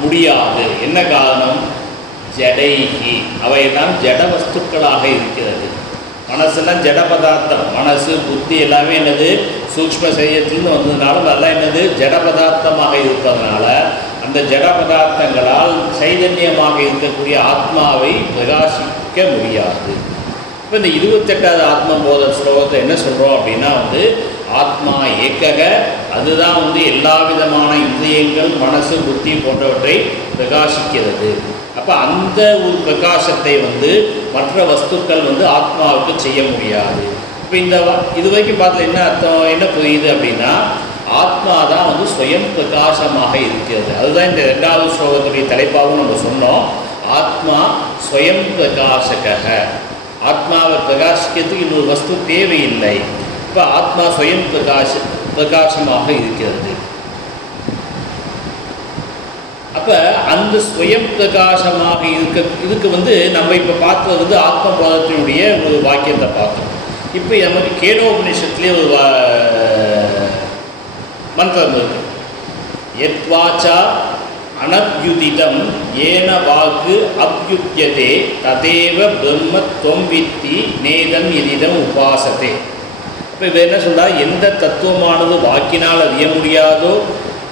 முடியாது. என்ன காரணம்? ஜடைஹி, அவையெல்லாம் ஜட வஸ்துக்களாக இருக்கிறது. மனசுலாம் ஜட பதார்த்தம். மனசு புத்தி எல்லாமே என்னது? சூக்ஷ்ம சரீரத்திலிருந்து வந்ததுனால அதெல்லாம் என்னது? ஜட பதார்த்தமாக இருப்பதனால அந்த ஜட பதார்த்தங்களால் சைதன்யமாக இருக்கக்கூடிய ஆத்மாவை பிரகாசிக்க முடியாது. இப்போ இந்த 28வது ஆத்மபோத ஸ்லோகத்தை என்ன சொல்கிறோம் அப்படின்னா ஆத்மா ஏக்கக, அதுதான் எல்லா விதமான இந்திரியங்கள் மனசு புத்தி போன்றவற்றை பிரகாசிக்கிறது. அப்போ அந்த ஒரு பிரகாசத்தை மற்ற வஸ்துக்கள் ஆத்மாவுக்கு செய்ய முடியாது. இப்போ இது வரைக்கும் பார்த்துல என்ன அர்த்தம், என்ன புரியுது அப்படின்னா, ஆத்மா தான் சுயம் பிரகாசமாக இருக்கிறது. அதுதான் இந்த 2வது ஸ்லோகத்துடைய தலைப்பாகவும் நம்ம சொன்னோம். ஆத்மா ஸ்வயம் பிரகாசக. ஆத்மாவை பிரகாசிக்கிறதுக்கு இன்னொரு வஸ்து தேவையில்லை. இப்போ ஆத்மா ஸ்வயம் பிரகாசமாக இருக்கிறது. அப்போ அந்த ஸ்வயம் பிரகாசமாக இதுக்கு நம்ம இப்போ பார்த்தது ஆத்ம பாதத்தினுடைய ஒரு வாக்கியத்தை பார்த்தோம். இப்போ நமக்கு கேனோபனிஷத்துலேயே ஒரு மந்திரம் இருக்கு. எத்வாச்சா அனப்யுதிதம் ஏன வாக்கு அப்யுக்யதே ததேவ பிரம்ம தொம் வித்தி நேதம் எதிதம் உபாசத்தே. இப்போ இது என்ன சொல்கிறார், எந்த தத்துவமானது வாக்கினால் அறிய முடியாதோ,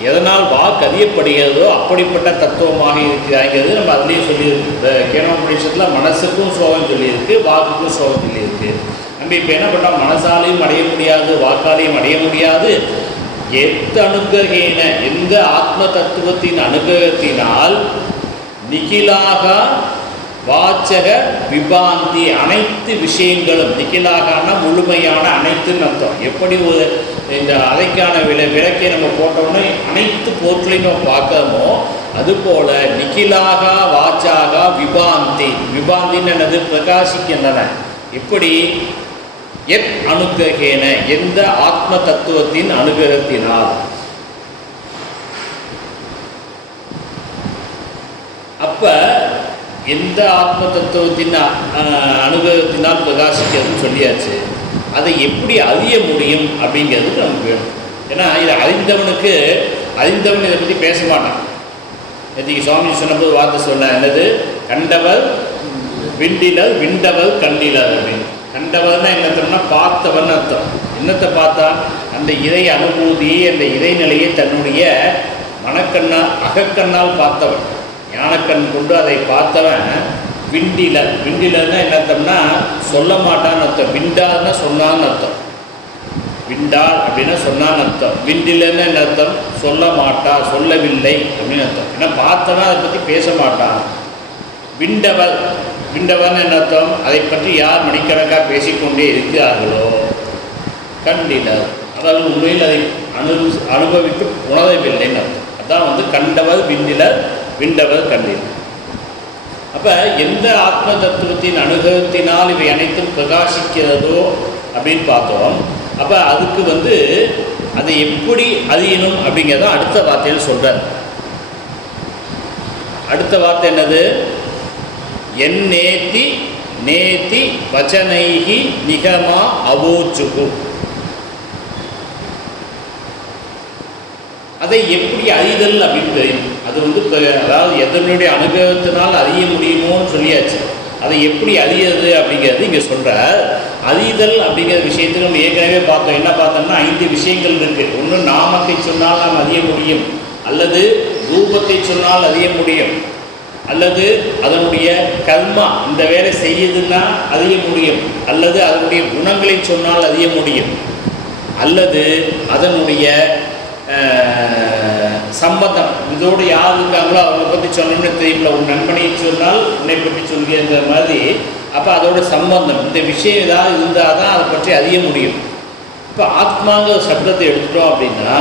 எதனால் வாக்கு அறியப்படுகிறதோ அப்படிப்பட்ட தத்துவமாக இருக்கிறாங்கிறது நம்ம அதுலேயும் சொல்லியிருக்கு. கேனோபனிஷத்தில் மனசுக்கும் ஸ்லோகம் சொல்லியிருக்கு, வாக்குக்கும் ஸ்லோகம் சொல்லியிருக்கு. நம்ம இப்போ என்ன பண்ணோம், மனசாலையும் அடைய முடியாது, வாக்காலையும் அடைய முடியாது. அனுகிரகேன எந்த ஆத்ம தத்துவத்தின் அனுகிரகத்தினால் நிகிலாக வாச்சக விபாந்தி அனைத்து விஷயங்களும், நிகிலாகனா முழுமையான அனைத்துன்னு அர்த்தம். எப்படி ஒரு இந்த அதைக்கான விளக்கை நம்ம போட்டோம்னா அனைத்து பொருட்களையும் நம்ம பார்க்கறோமோ அதுபோல நிகிலாக வாச்சாக விபாந்தி, விபாந்தின்னு என்னது, பிரகாசிக்கின்றன. எப்படி அனுகிரகேன எந்த ஆத்ம தத்துவத்தின் அனுகிரகத்தினால். அப்ப எந்த ஆத்ம தத்துவத்தின் அனுகிரகத்தினால் பிரகாசிக்கிறதுன்னு சொல்லியாச்சு. அதை எப்படி அறிய முடியும் அப்படிங்கிறதுக்கு நமக்கு வேணும். ஏன்னா இதை அறிந்தவன் இதை பற்றி பேச மாட்டான். நேற்றுக்கு சுவாமி சொன்னபோது வார்த்தை சொன்ன என்னது, கண்டவர் விண்டிலர் விண்டவர் கண்டிலர் அப்படின்னு. கண்டவர்னா என்ன அர்த்தம்னா பார்த்தவன் அர்த்தம். என்னத்தை பார்த்தா, அந்த இறை அனுபூதி, அந்த இறைநிலையை தன்னுடைய மனக்கண்ணால் அகக்கண்ணால் பார்த்தவன், ஞானக்கண் கொண்டு அதை பார்த்தவன் விண்டிலர். விண்டிலர்னா என்ன அர்த்தம்னா சொல்ல மாட்டான்னு அர்த்தம். விண்டார்னா சொன்னான்னு அர்த்தம். விண்டார் அப்படின்னா சொன்னான்னு அர்த்தம். விண்டிலர்னா என்ன அர்த்தம், சொல்ல மாட்டா, சொல்லவில்லை அப்படின்னு அர்த்தம். ஏன்னா பார்த்தவன் அதை பற்றி பேச மாட்டான். விண்டவர், விண்டவர்னு என்ன அர்த்தம், அதை பற்றி யார் மணிக்கணக்காக பேசிக்கொண்டே இருக்கிறார்களோ கண்டிலர், அதாவது உண்மையில் அதை அனுபவித்து உணரவில்லைன்னு அர்த்தம். அதான் கண்டவர் விண்டிலர், விண்டவர் கண்டிலர். அப்போ எந்த ஆத்ம தத்துவத்தின் அனுகிரகத்தினால் இவை அனைத்தும் பிரகாசிக்கிறதோ அப்படின்னு பார்த்தோம். அப்போ அதுக்கு அதை எப்படி அறியணும் அப்படிங்கிறத அடுத்த வார்த்தையில் சொல்கிறார். அடுத்த வார்த்தை என்னது, என் நேத்தி நேத்தி வச்சனைகி நிகமா அவோச்சுகு. அதை எப்படி அறிதல் அப்படின்னு தெரியும். அது அதாவது எதனுடைய அனுகிரகத்தினால் அறிய முடியுமோன்னு சொல்லியாச்சு. அதை எப்படி அறியறது அப்படிங்கிறது இங்கே சொல்கிறார். அறிதல் அப்படிங்கிற விஷயத்துக்கு நம்ம ஏற்கனவே பார்த்தோம். என்ன பார்த்தோம்னா 5 விஷயங்கள் இருக்குது. ஒன்று நாமத்தை சொன்னால் நாம் அறிய முடியும், அல்லது ரூபத்தை சொன்னால் அறிய முடியும், அல்லது அதனுடைய கர்மா இந்த வேலை செய்யுதுன்னா அறிய முடியும், அல்லது அதனுடைய குணங்களை சொன்னால் அறிய முடியும், அல்லது அதனுடைய சம்பந்தம், இதோடு யார் இருக்காங்களோ அவங்களை பற்றி சொன்னோம்னு தெரியுமில்ல. உன் நண்பனை சொன்னால் உன்னை பற்றி சொல்கிற மாதிரி. அப்போ அதோட சம்பந்தம், இந்த விஷயம் ஏதாவது இருந்தால் தான் அதை பற்றி அறிய முடியும். இப்போ ஆத்மாங்கிற சப்தத்தை எடுத்துட்டோம் அப்படின்னா,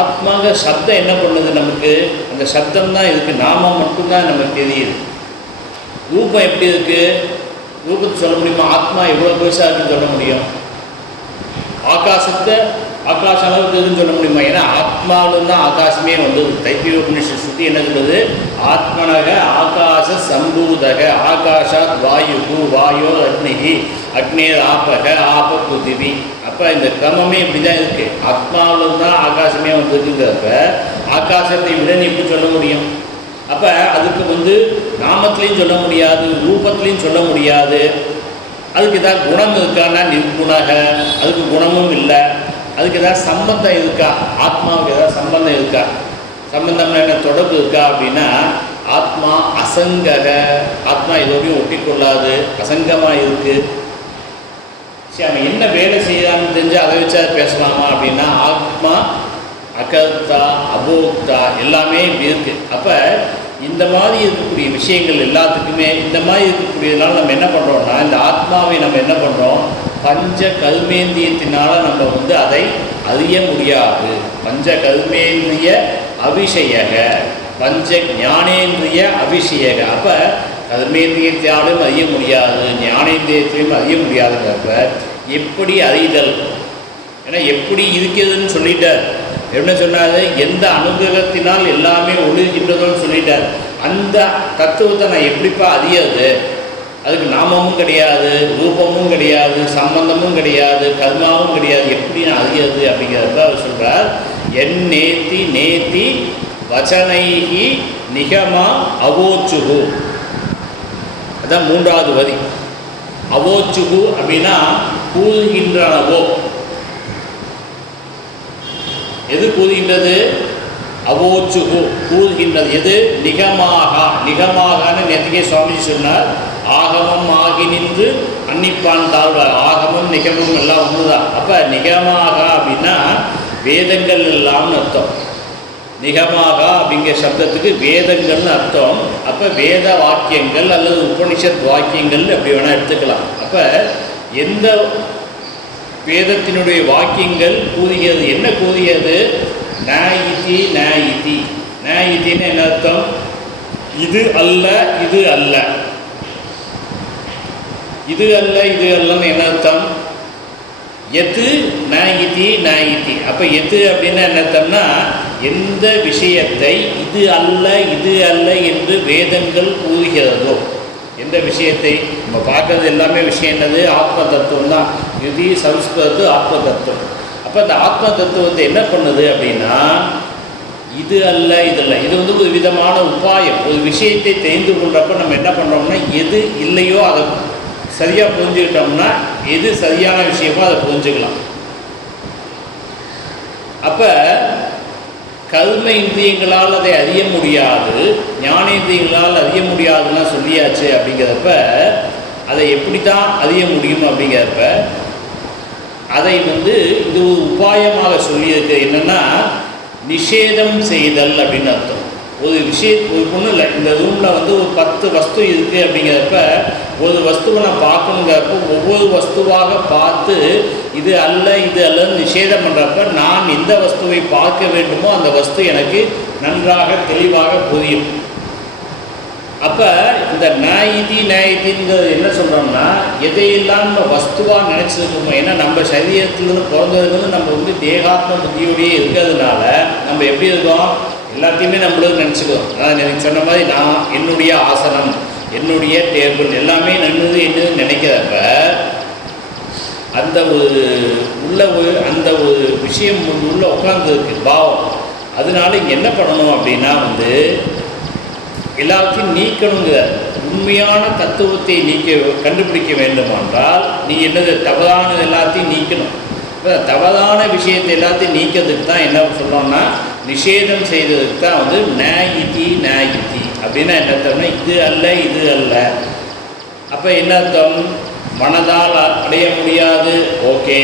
ஆத்மாங்கிற சப்தம் என்ன பண்ணுது நமக்கு, அந்த சப்தம் தான் இதுக்கு, நாமம் மட்டும்தான் நமக்கு தெரியுது. ரூபம் எப்படி இருக்குது, ரூபத்தை சொல்ல முடியுமா, ஆத்மா எவ்வளோ பெருசாக இருக்குன்னு சொல்ல முடியும். ஆகாசத்தை ஆகாச அளவுக்கு இருக்குன்னு சொல்ல முடியுமா, ஏன்னா ஆத்மாவிலும் தான் ஆகாசமே வந்தது. தைத்திரிய உபநிஷத் சுத்தி என்ன சொல்லுது, ஆத்மனக ஆகாச சம்பூதக ஆகாஷாத் வாயுகு வாயோ அக்னிகி அக்னேர் ஆபக ஆப புதிவி. அப்போ இந்த கிரமமே இப்படி தான் இருக்குது. ஆத்மாவிலும் தான் ஆகாசமே வந்துருக்குங்கிறப்ப ஆகாசத்தை விட எப்படி சொல்ல முடியும். அப்போ அதுக்கு நாமத்திலையும் சொல்ல முடியாது, ரூபத்திலையும் சொல்ல முடியாது. அதுக்கு ஏதாவது குணம் இருக்கான்னா நிர்குணக, அதுக்கு குணமும் இல்லை. அதுக்கு ஏதாவது சம்பந்தம் இருக்கா, ஆத்மாவுக்கு ஏதாவது சம்பந்தம் இருக்கா, சம்பந்தம்னா என்ன, தொடர்பு இருக்கா அப்படின்னா, ஆத்மா அசங்கக, ஆத்மா இதோடையும் ஒட்டி கொள்ளாது, அசங்கமாக இருக்குது. சரி, அவன் என்ன வேலை செய்யறான்னு தெரிஞ்சு அதை வச்சு அதை பேசலாமா அப்படின்னா, ஆத்மா அகர்த்தா அபோக்தா எல்லாமே இப்படி இருக்குது. அப்போ இந்த மாதிரி இருக்கக்கூடிய விஷயங்கள் எல்லாத்துக்குமே இந்த மாதிரி இருக்கக்கூடியதுனால நம்ம என்ன பண்ணுறோம்னா, இந்த ஆத்மாவை நம்ம என்ன பண்ணுறோம், பஞ்ச கர்மேந்தியத்தினால் நம்ம அதை அறிய முடியாது. பஞ்ச கர்மேந்திரிய அபிஷேக, பஞ்ச ஞானேந்திரிய அபிஷேக. அப்போ கர்மேந்திரியத்தாலும் அறிய முடியாது, ஞானேந்திரியத்திலையும் அறிய முடியாதுங்கிறப்ப எப்படி அறிதல்? ஏன்னா எப்படி இருக்கிறதுன்னு சொல்லிட்டார். என்ன சொன்னார்? எந்த அனுகிரகத்தினால் எல்லாமே ஒழுகின்றதோன்னு சொல்லிட்டார். அந்த தத்துவத்தை நான் எப்படிப்பா அறியாது? அதுக்கு நாமமும் கிடையாது, ரூபமும் கிடையாது, சம்பந்தமும் கிடையாது, கர்மாவும் கிடையாது, எப்படி நான் அறியாது அப்படிங்கிறப்ப அவர் சொல்கிறார், என் நேத்தி நேத்தி வச்சனைகி நிகமா அவோச்சுகு. அதான் மூன்றாவது வரி. அவோச்சுகு அப்படின்னா கூறுகின்றனவோ. எது கூறுகின்றது? அவோச்சுகு கூறுகின்றது. எது? நிகமாக. நிகமாகன்னு நேற்றுக்கே சுவாமிஜி சொன்னார். ஆகமம் ஆகி நின்று அன்னிப்பான் தாழ்வார். ஆகமும் நிகமும் எல்லாம் ஒன்றுதான். அப்போ நிகமாக அப்படின்னா வேதங்கள் எல்லாம்னு அர்த்தம். நிகமாக அப்படிங்கிற சப்தத்துக்கு வேதங்கள்னு அர்த்தம். அப்போ வேத வாக்கியங்கள் அல்லது உபனிஷத் வாக்கியங்கள் அப்படி வேணால் எடுத்துக்கலாம். அப்போ எந்த வேதத்தினுடைய வாக்கியங்கள் கூறுகிறது? என்ன கூறுகிறது? நாயிதி நாயிதி. நாயித்தின்னு என்ன அர்த்தம்? இது அல்ல இது அல்ல. இது அல்ல இது அல்லன்னு என்ன அர்த்தம்? எது நாயிதி நாயிதி. அப்போ எது அப்படின்னா என்ன அர்த்தம்னா எந்த விஷயத்தை இது அல்ல இது அல்ல என்று வேதங்கள் கூறுகிறதோ, எந்த விஷயத்தை நம்ம பார்க்கறது எல்லாமே விஷயம் என்னது? ஆத்ம தத்துவம் தான். இது சம்ஸ்கிருதத்து ஆத்ம தத்துவம். அப்போ அந்த ஆத்ம தத்துவத்தை என்ன பண்ணுது அப்படின்னா இது அல்ல இது அல்ல. இது வந்து ஒரு விதமான உபாயம். ஒரு விஷயத்தை தெரிந்து கொள்றப்ப நம்ம என்ன பண்ணுறோம்னா எது இல்லையோ அதை சரியாக புரிஞ்சுக்கிட்டோம்னா எது சரியான விஷயமோ அதை புரிஞ்சுக்கலாம். அப்போ கர்ம இந்திரியங்களால் அதை அறிய முடியாது, ஞானேந்திரியங்களால் அறிய முடியாதுன்னா சொல்லியாச்சு. அப்படிங்கிறப்ப அதை எப்படி தான் அறிய முடியும்? அப்படிங்கிறப்ப அதை வந்து இது ஒரு உபாயமாக சொல்லியிருக்கு. என்னென்னா நிஷேதம் செய்தல் அப்படின்னு அர்த்தம். ஒரு ஒரு பொண்ணு இல்லை, இந்த ரூமில் வந்து ஒரு 10 வஸ்து இருக்குது அப்படிங்கிறப்ப ஒரு வஸ்துவை நான் பார்க்கணுங்கிறப்ப ஒவ்வொரு வஸ்துவாக பார்த்து இது அல்ல இது அல்லன்னு நிஷேதம் பண்ணுறப்ப நான் எந்த வஸ்துவை பார்க்க வேண்டுமோ அந்த வஸ்து எனக்கு நன்றாக தெளிவாக புரியும். அப்போ இந்த நாயிதிங்கிறது என்ன சொல்கிறோம்னா எதையெல்லாம் நம்ம வஸ்துவாக நினச்சிருக்கோமோ. ஏன்னா நம்ம சரீரத்திலிருந்து பிறந்ததுலேருந்து நம்ம வந்து தேகாத்ம புத்தியோடையே இருக்கிறதுனால நம்ம எப்படி இருக்கோம்? எல்லாத்தையுமே நம்மளுக்கு நினச்சிக்கிறோம். அதான் எனக்கு சொன்ன மாதிரி நான் என்னுடைய ஆசனம், என்னுடைய டேபிள் எல்லாமே என்னது நினைக்கிறப்ப அந்த ஒரு அந்த ஒரு விஷயம் உள்ள உட்கார்ந்துருக்கு பாவம். அதனால இங்கே என்ன பண்ணணும் அப்படின்னா வந்து எல்லாத்தையும் நீக்கணுங்கிற உண்மையான தத்துவத்தை கண்டுபிடிக்க வேண்டுமென்றால் நீ என்னது தவறானது எல்லாத்தையும் நீக்கணும். இப்போ தவறான விஷயத்தை எல்லாத்தையும் நீக்கிறதுக்கு தான் என்ன சொல்லணும்னா நிஷேதம் செய்ததுக்கு தான் வந்து நாயிதி நாயிதி அப்படின்னா என்ன அர்த்தம்னா இது அல்ல இது அல்ல. அப்போ என்ன அர்த்தம்? மனதால் அடைய முடியாது. ஓகே,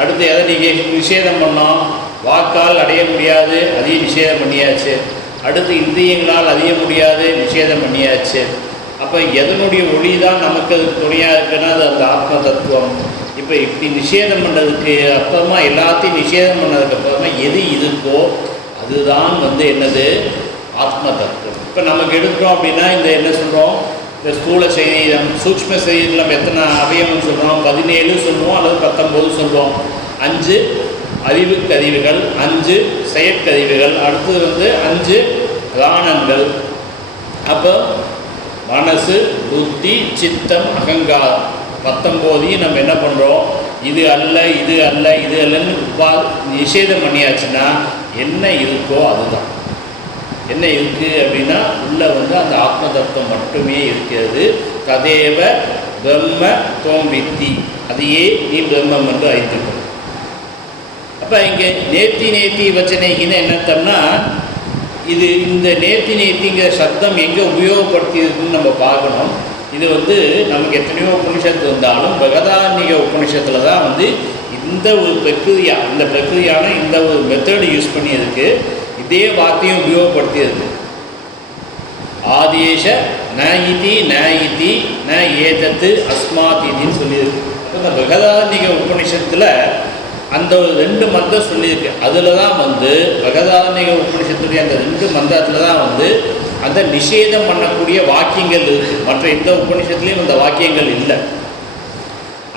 அடுத்து எதை நீங்கள் நிஷேதம் பண்ணோம்? வாக்கால் அடைய முடியாது, அதையும் நிஷேதம் பண்ணியாச்சு. அடுத்து இந்திரியங்களால் அறிய முடியாது, நிஷேதம் பண்ணியாச்சு. அப்போ எதனுடைய ஒளி தான் நமக்கு அது துணையாக இருக்குன்னா அது அந்த ஆத்ம தத்துவம். இப்போ இப்படி நிஷேதம் பண்ணுறதுக்கு அப்புறமா எல்லாத்தையும் நிஷேதம் பண்ணதுக்கு அப்புறமா எது இருக்கோ அதுதான் வந்து என்னது? ஆத்ம தத்துவம். இப்போ நமக்கு எடுக்கிறோம் அப்படின்னா இந்த என்ன சொல்கிறோம்? இந்த ஸ்தூல சரீரம், சூக்ஷ்ம சரீரம் நம்ம எத்தனை அவயவம்னு சொல்கிறோம்? 17 சொல்லுவோம் அல்லது 19 சொல்கிறோம். 5 அறிவுக்கருவிகள், 5 செயற்கருவிகள், அடுத்தது வந்து 5 பிராணங்கள். அப்போ மனசு, புத்தி, சித்தம், அகங்காரம் 19 நம்ம என்ன பண்ணுறோம்? இது அல்ல இது அல்ல இது அல்லன்னு நிஷேதம் பண்ணியாச்சுன்னா என்ன இருக்கோ அதுதான். என்ன இருக்குது அப்படின்னா உள்ளே வந்து அந்த ஆத்ம தத்துவம் மட்டுமே இருக்கிறது. ததேவ பிரம்ம தோம்பித்தி, அதையே நீ பிரம்மம் என்று அறிந்துக்கணும். அப்போ இங்கே நேத்தி வச்சனைக்குன்னு என்னத்தம்னா இது இந்த நேத்திங்கிற சப்தம் எங்கே உபயோகப்படுத்தியிருக்குன்னு நம்ம பார்க்கணும். இது வந்து நமக்கு எத்தனையோ உபனிஷத்து வந்தாலும் பகதாரண்ய உபனிஷத்தில் தான் வந்து இந்த ஒரு பிரக்ரியா, இந்த பிரக்ரியான இந்த ஒரு மெத்தடு யூஸ் பண்ணியிருக்கு. இதே வார்த்தையும் உபயோகப்படுத்தியிருக்கு. ஆதேஷ ந இதி ந ஏதத்து அஸ்மாத் இதின்னு சொல்லியிருக்கு. அப்போ இந்த பகதாரண்ய உபனிஷத்தில் அந்த 2 மந்திரம் சொல்லியிருக்கு. அதில் தான் வந்து பிரகதாரண்யக உபநிஷத்துடைய அந்த 2 மந்திரத்தில் தான் வந்து அந்த நிஷேதம் பண்ணக்கூடிய வாக்கியங்கள் இருக்குது. மற்ற எந்த உபநிஷத்துலேயும் அந்த வாக்கியங்கள் இல்லை.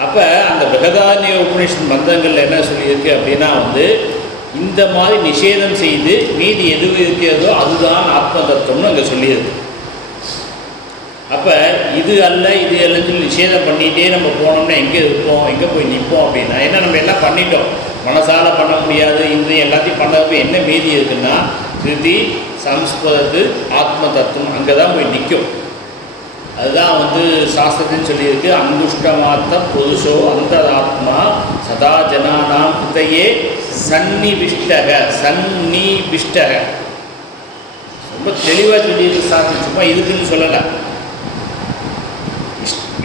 அப்போ அந்த பிரகதாரண்யக உபநிஷத் மந்திரங்களில் என்ன சொல்லியிருக்கு அப்படின்னா வந்து இந்த மாதிரி நிஷேதம் செய்து மீதி எது இருக்கிறதோ அதுதான் ஆத்ம தத்துவம்னு அங்கே சொல்லியிருக்கு. அப்போ இது அல்ல இது அல்லன்னு சொல்லி நிஷேதம் பண்ணிகிட்டே நம்ம போனோம்னா எங்கே இருப்போம், எங்கே போய் நிற்போம் அப்படின்னா, ஏன்னா நம்ம எல்லாம் பண்ணிட்டோம், மனசால் பண்ண முடியாது, இந்திரியம் எல்லாத்தையும் பண்ணதுக்கு என்ன மீதி இருக்குன்னா ஸ்ருதி சம்ஸ்கிருதத்து ஆத்ம தத்துவம் அங்கே தான் போய் நிற்கும். அதுதான் வந்து சாஸ்திரத்தின்னு சொல்லியிருக்கு. அங்குஷ்டமாத்த புருஷோ அந்த ஆத்மா சதா ஜனானாம் ஹிருதயே சன்னிவிஷ்டக சன்னிவிஷ்டக. ரொம்ப தெளிவாக சொல்லியிருக்கு சாஸ்திரம், சும்மா இதுக்குன்னு சொல்லலை.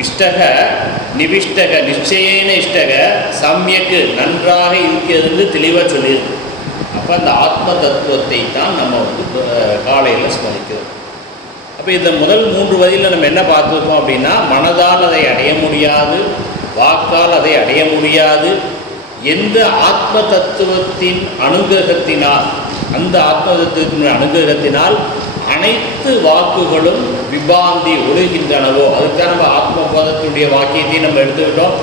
இஷ்டக நிவிஷ்டக நிச்சயேன இஷ்டக சமயக்கு நன்றாக இருக்கிறது தெளிவாக சொல்லியிருக்கு. அப்போ அந்த ஆத்ம தத்துவத்தை தான் நம்ம வந்து காலையில் ஸ்மரிக்கிறோம். அப்போ இந்த முதல் 3 வரியில் நம்ம என்ன பார்த்துருக்கோம் அப்படின்னா, மனதால் அதை அடைய முடியாது, வாக்கால் அதை அடைய முடியாது. எந்த ஆத்ம தத்துவத்தின் அனுகிரகத்தினால், அந்த ஆத்ம தத்துவத்தின் அனுகிரகத்தினால் அனைத்து வாக்குகளும் விபாந்தி ஒழுகின்றனவோ, அதுக்காக நம்ம ஆத்மபோதத்தினுடைய வாக்கியத்தையும் நம்ம எடுத்துக்கிட்டோம்,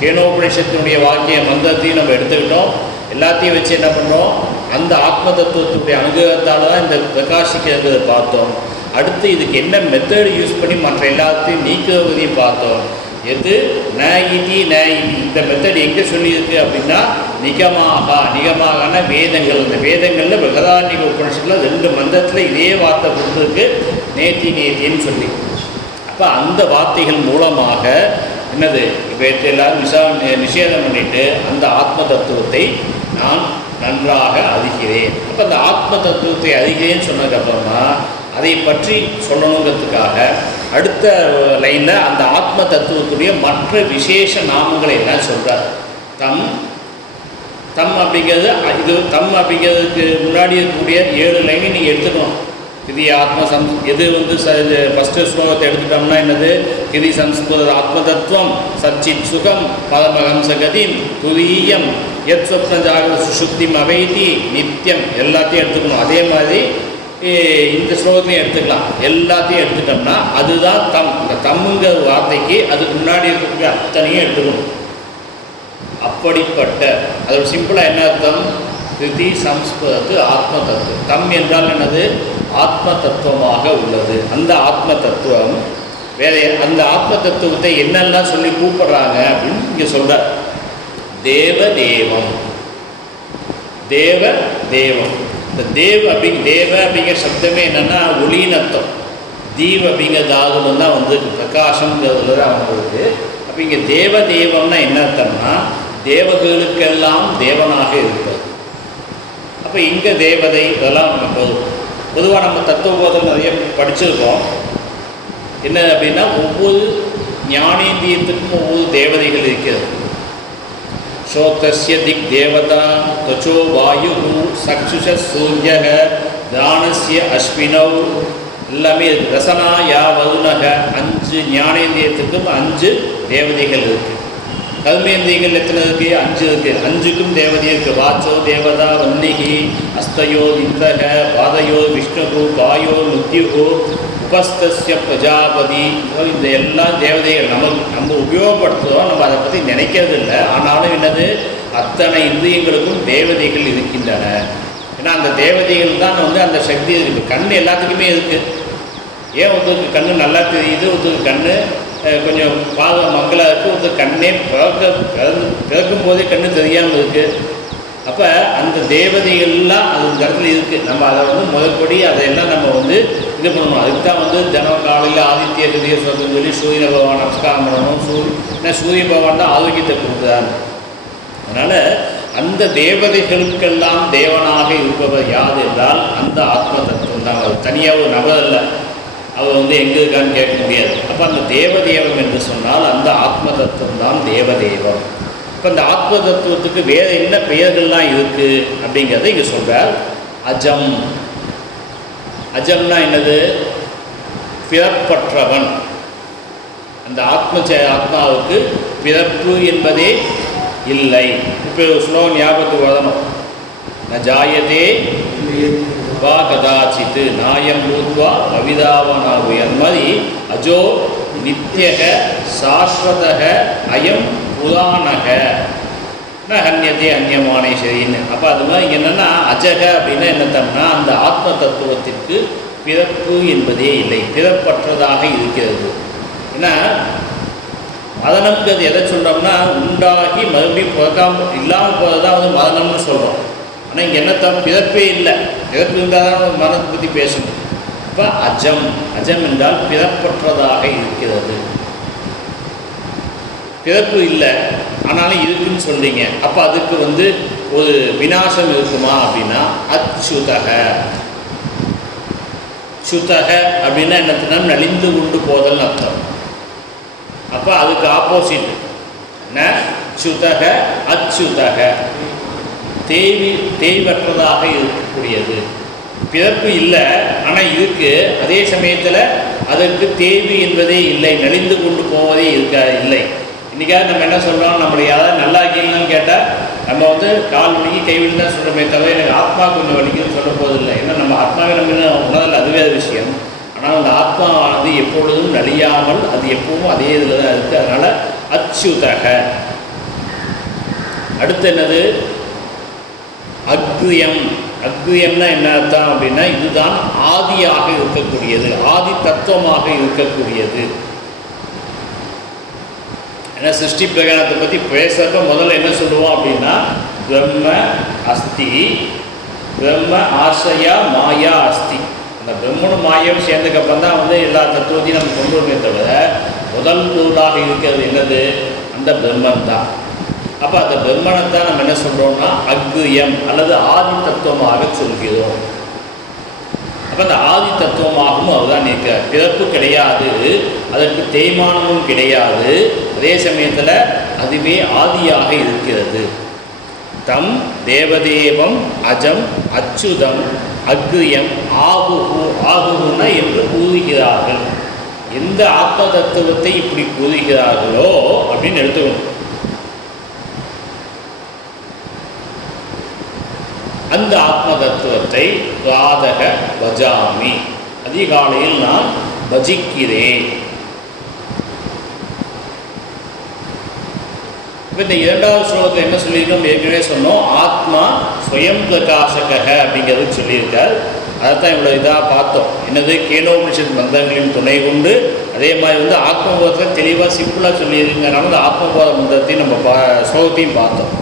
கேனோபனிஷத்தினுடைய வாக்கிய மந்திரத்தையும் நம்ம எடுத்துக்கிட்டோம். எல்லாத்தையும் வச்சு என்ன பண்ணுறோம், அந்த ஆத்ம தத்துவத்தினுடைய அனுகிரகத்தால் தான் இந்த பிரகாசிக்கிறத பார்த்தோம். அடுத்து இதுக்கு என்ன மெத்தட் யூஸ் பண்ணி மற்ற எல்லாத்தையும் நீக்குவதையும் பார்த்தோம். எது ந இதி இந்த மெத்தட் எங்கே சொல்லியிருக்கு அப்படின்னா நிகமாகனா வேதங்கள். இந்த வேதங்களில் பிரகதாரண்யக உபநிஷத்தில் 2 மந்திரத்தில் இதே வார்த்தை கொடுத்துருக்கு, நேத்தின்னு சொல்லி. அப்போ அந்த வார்த்தைகள் மூலமாக என்னது இவற்றை எல்லாரும் நிஷேதம் பண்ணிட்டு அந்த ஆத்ம தத்துவத்தை நான் நன்றாக அறிகிறேன். அப்போ அந்த ஆத்ம தத்துவத்தை அறிகிறேன்னு சொன்னதுக்கப்புறமா அதை பற்றி சொல்லணுங்கிறதுக்காக அடுத்த லைனில் அந்த ஆத்ம தத்துவத்துடைய மற்ற விசேஷ நாமங்களை எல்லாம் சொல்கிறார். தம் அப்படிங்கிறது இது தம் அப்படிங்கிறதுக்கு முன்னாடி இருக்கக்கூடிய 7 லைனை நீங்கள் எடுத்துக்கணும். கிதி ஆத்ம எது வந்து ஃபஸ்ட்டு ஸ்லோகத்தை எடுத்துட்டோம்னா என்னது, கிதி சம்ஸ்கிருத ஆத்ம தத்துவம் சச்சித் சுகம் பரமஹம்ச கதிம் துரீயம் எத் சொப்ன ஜாகிர சுஷுப்திம் அவைதி நித்தியம் எல்லாத்தையும் எடுத்துக்கணும். அதே மாதிரி இந்த ஸ்லோகத்தையும் எடுத்துக்கலாம். எல்லாத்தையும் எடுத்துட்டோம்னா அதுதான் தம். இந்த தம்முங்கிற வார்த்தைக்கு அதுக்கு முன்னாடி இருக்கக்கூடிய அத்தனையும் எடுத்துக்கணும். அப்படிப்பட்ட அதோட சிம்பிளாக என்ன அர்த்தம், கிருதி சம்ஸ்கிருதத்து ஆத்ம தத்துவம். தம் என்றால் என்னது, ஆத்ம தத்துவமாக உள்ளது. அந்த ஆத்ம தத்துவம் வேற அந்த ஆத்ம தத்துவத்தை என்னெல்லாம் சொல்லி கூப்பிடுறாங்க அப்படின்னு இங்கே சொல்கிறார். தேவதேவம். தேவதேவம். இந்த தேவ அப்படிங்கிற சப்தமே என்னென்னா ஒளியின் அர்த்தம். தீவ் அப்படிங்கிற தாதுன்னு தான் வந்து பிரகாசங்கிறதுல தான் அவங்களுக்கு. அப்போ இங்கே தேவதேவம்னா என்ன அர்த்தம்னா தேவர்களுக்கெல்லாம் தேவனாக இருப்பது. அப்போ இங்கே தேவதை இதெல்லாம் நம்ம பொதுவாக நம்ம தத்துவபோதம் நிறைய படிச்சிருக்கோம். என்ன அப்படின்னா ஒவ்வொரு ஞானேந்திரியத்துக்கும் ஒவ்வொரு தேவதைகள் இருக்கிறது. ஸ்ரோத்ரஸ்ய திக் தேவதா त्वचो வாயு சக்ஷுஷ சூரியக தானஸ்ய அஸ்வினவ் எல்லாமே இருக்குது. ரசனா யா வருணக 5 ஞானேந்திரியத்துக்கும் 5 தேவதைகள் இருக்குது. கர்மேந்திரியங்கள் எத்தனை இருக்குது, 5 இருக்குது. 5க்கும் தேவதை இருக்குது. வாச்சோ தேவதா வன்னிகி அஸ்தயோ இந்திரக பாதையோ விஷ்ணுகு காயோ முத்யுகு உபஸ்தஸ்ய பிரஜாபதி. இந்த எல்லா தேவதைகள் நம்ம உபயோகப்படுத்துகிறோம், நம்ம அதை பற்றி நினைக்கிறது இல்லை. ஆனாலும் என்னது, அத்தனை இந்திரியங்களுக்கும் தேவதைகள் இருக்கின்றன. ஏன்னா அந்த தேவதைகள் தான் வந்து அந்த சக்தி இருக்குது. கண் எல்லாத்துக்குமே இருக்குது. ஏன் ஒருத்தருக்கு கண் நல்லா தெரியுது, ஒருத்தருக்கு கண் கொஞ்சம் மங்களாக இருக்குது, ஒருத்தர் கண்ணே பிறக்கும் போதே கண் தெரியாமல் இருக்குது. அப்போ அந்த தேவதைகள்லாம் அது இந்த இடத்துல இருக்குது. நம்ம அதை வந்து முதற்படி அதையெல்லாம் நம்ம வந்து இது பண்ணணும். அதுக்கு தான் வந்து தினம் காலையில் ஆதித்ய ஹிருதய ஸ்லோகம் சொல்லி சூரிய பகவான் நமஸ்காரம் பண்ணணும். ஏன்னா சூரிய பகவான் தான் ஆரோக்கியத்தை கொடுக்குறாரு. அதனால் அந்த தேவதைகளுக்கெல்லாம் தேவனாக இருப்பவர் யார் என்றால் அந்த ஆத்ம தத்துவம் தான். அவர் தனியாக ஒரு நபர் இல்லை, அவர் வந்து எங்கே இருக்கான்னு கேட்க முடியாது. அப்போ அந்த தேவதேவம் என்று சொன்னால் அந்த ஆத்ம தத்துவம் தான் தேவதேவம். இப்போ இந்த ஆத்ம தத்துவத்துக்கு வேறு என்ன பெயர்கள்லாம் இருக்குது அப்படிங்கிறத இங்கே சொல்கிறார். அஜம். அஜம்னா என்னது, பிறப்பற்றவன். அந்த ஆத்மாவுக்கு பிறப்பு என்பதே இல்லை. இப்போ ஸ்லோகம் ஞாபகத்துக்கு வரணும். ந ஜாயதே வா கதாச்சித்து நாயம் பூத்வா அவிதாவனாகு. அந்த மாதிரி அஜோ நித்யக சாஸ்வதக அயம் புராணக ந ஹன்யதே அந்நியமானே சரின்னு. அப்போ அது மாதிரி என்னென்னா அஜக அப்படின்னா என்னத்தம்னா அந்த ஆத்ம தத்துவத்திற்கு பிறப்பு என்பதே இல்லை, பிறப்பற்றதாக இருக்கிறது. ஏன்னா மதனம்ங்கிறது எதை சொல்கிறோம்னா உண்டாகி மறுபடியும் பிறக்காமல் இல்லாமல் போகிறது தான் வந்து மதனம்னு சொல்கிறோம். ஆனால் இங்கே என்னத்தான் பிறப்பே இல்லை, பிறப்பு இருந்தால் தான் மனத்தை பற்றி பேசணும். இப்போ அஜம், அஜம் என்றால் பிறப்பற்றதாக இருக்கிறது. பிறப்பு இல்லை ஆனாலும் இருக்குன்னு சொல்கிறீங்க, அப்போ அதுக்கு வந்து ஒரு விநாசம் இருக்குமா அப்படின்னா அச்சுதக. சுதக அப்படின்னா என்னத்துனா நலிந்து கொண்டு போதல் அர்த்தம். அப்போ அதுக்கு ஆப்போசிட் ந சுதக அச்சுதக, தேய்வற்றதாக இருக்கக்கூடியது. பிறப்பு இல்லை ஆனால் இருக்கு, அதே சமயத்தில் அதற்கு தேய்வு என்பதே இல்லை, நலிந்து கொண்டு போவதே இல்லை. இன்றைக்காக நம்ம என்ன சொல்கிறோம், நம்மளை யாராவது நல்லா இருக்கீங்கன்னு கேட்டால் நம்ம வந்து கால் வலிக்கு கை வலி தான் சொல்கிறோமே தவிர எனக்கு ஆத்மா கொஞ்சம் வலிக்குன்னு சொல்ல போதில்லை. ஏன்னா நம்ம ஆத்மாவை நம்ம உணரல, அதுவே அது விஷயம். ஆனால் அந்த ஆத்மாவானது எப்பொழுதும் நலியாமல் அது எப்பவும் அதே இதில் தான் இருக்குது. அதனால் அச்சுதக. அடுத்து என்னது அக்ரியம். அக்ரியம்னா என்ன அர்த்தம் அப்படின்னா இதுதான் ஆதியாக இருக்கக்கூடியது, ஆதி தத்துவமாக இருக்கக்கூடியது. ஏன்னா சிருஷ்டி பிரகடனத்தை பற்றி பேசுகிறப்ப முதல்ல என்ன சொல்லுவோம் அப்படின்னா பிரம்ம அஸ்தி, பிரம்ம ஆசையா மாயா அஸ்தி. அந்த பிரம்மனும் மாயாவும் சேர்ந்ததுக்கப்புறம் தான் வந்து எல்லா தத்துவத்தையும் நம்ம கொண்டு வருமே தவிர முதல் பொருளாக இருக்கிறது என்னது, அந்த பிரம்மன் தான். அப்போ அந்த பிரம்மனைத்தான் நம்ம என்ன சொல்கிறோம்னா அக்ரியம் அல்லது ஆதி தத்துவமாக சொல்கிறோம். அப்போ அந்த ஆதி தத்துவமாகவும் அதுதான் இருக்க, பிறப்பு கிடையாது, அதற்கு தேய்மானமும் கிடையாது, அதே சமயத்தில் அதுவே ஆதியாக இருக்கிறது. தம் தேவதேவம் அஜம் அச்சுதம் அக்ரியம் ஆகுகு. ஆகுகுன்னா என்று கூறுகிறார்கள். எந்த ஆத்ம தத்துவத்தை இப்படி கூறுகிறார்களோ அப்படின்னு எடுத்துக்கணும். அந்த ஆத்ம தத்துவத்தை ராதக பஜாமி, அதிகாலையில் நான் பஜிக்கிறேன். இப்போ இந்த இரண்டாவது ஸ்லோகத்தில் என்ன சொல்லியிருக்கோம், ஏற்கனவே சொன்னோம் ஆத்மா ஸ்வயம் பிரகாசக அப்படிங்கிறது சொல்லியிருக்கார். அதைத்தான் இவ்வளோ இதாக பார்த்தோம். என்னது கேனோபனிஷத் மந்திரங்களின் துணை கொண்டு அதே மாதிரி வந்து ஆத்மபோதத்தை தெளிவாக சிம்பிளாக சொல்லியிருக்கனால அந்த ஆத்மபோத மந்திரத்தையும் நம்ம ஸ்லோகத்தையும் பார்த்தோம்.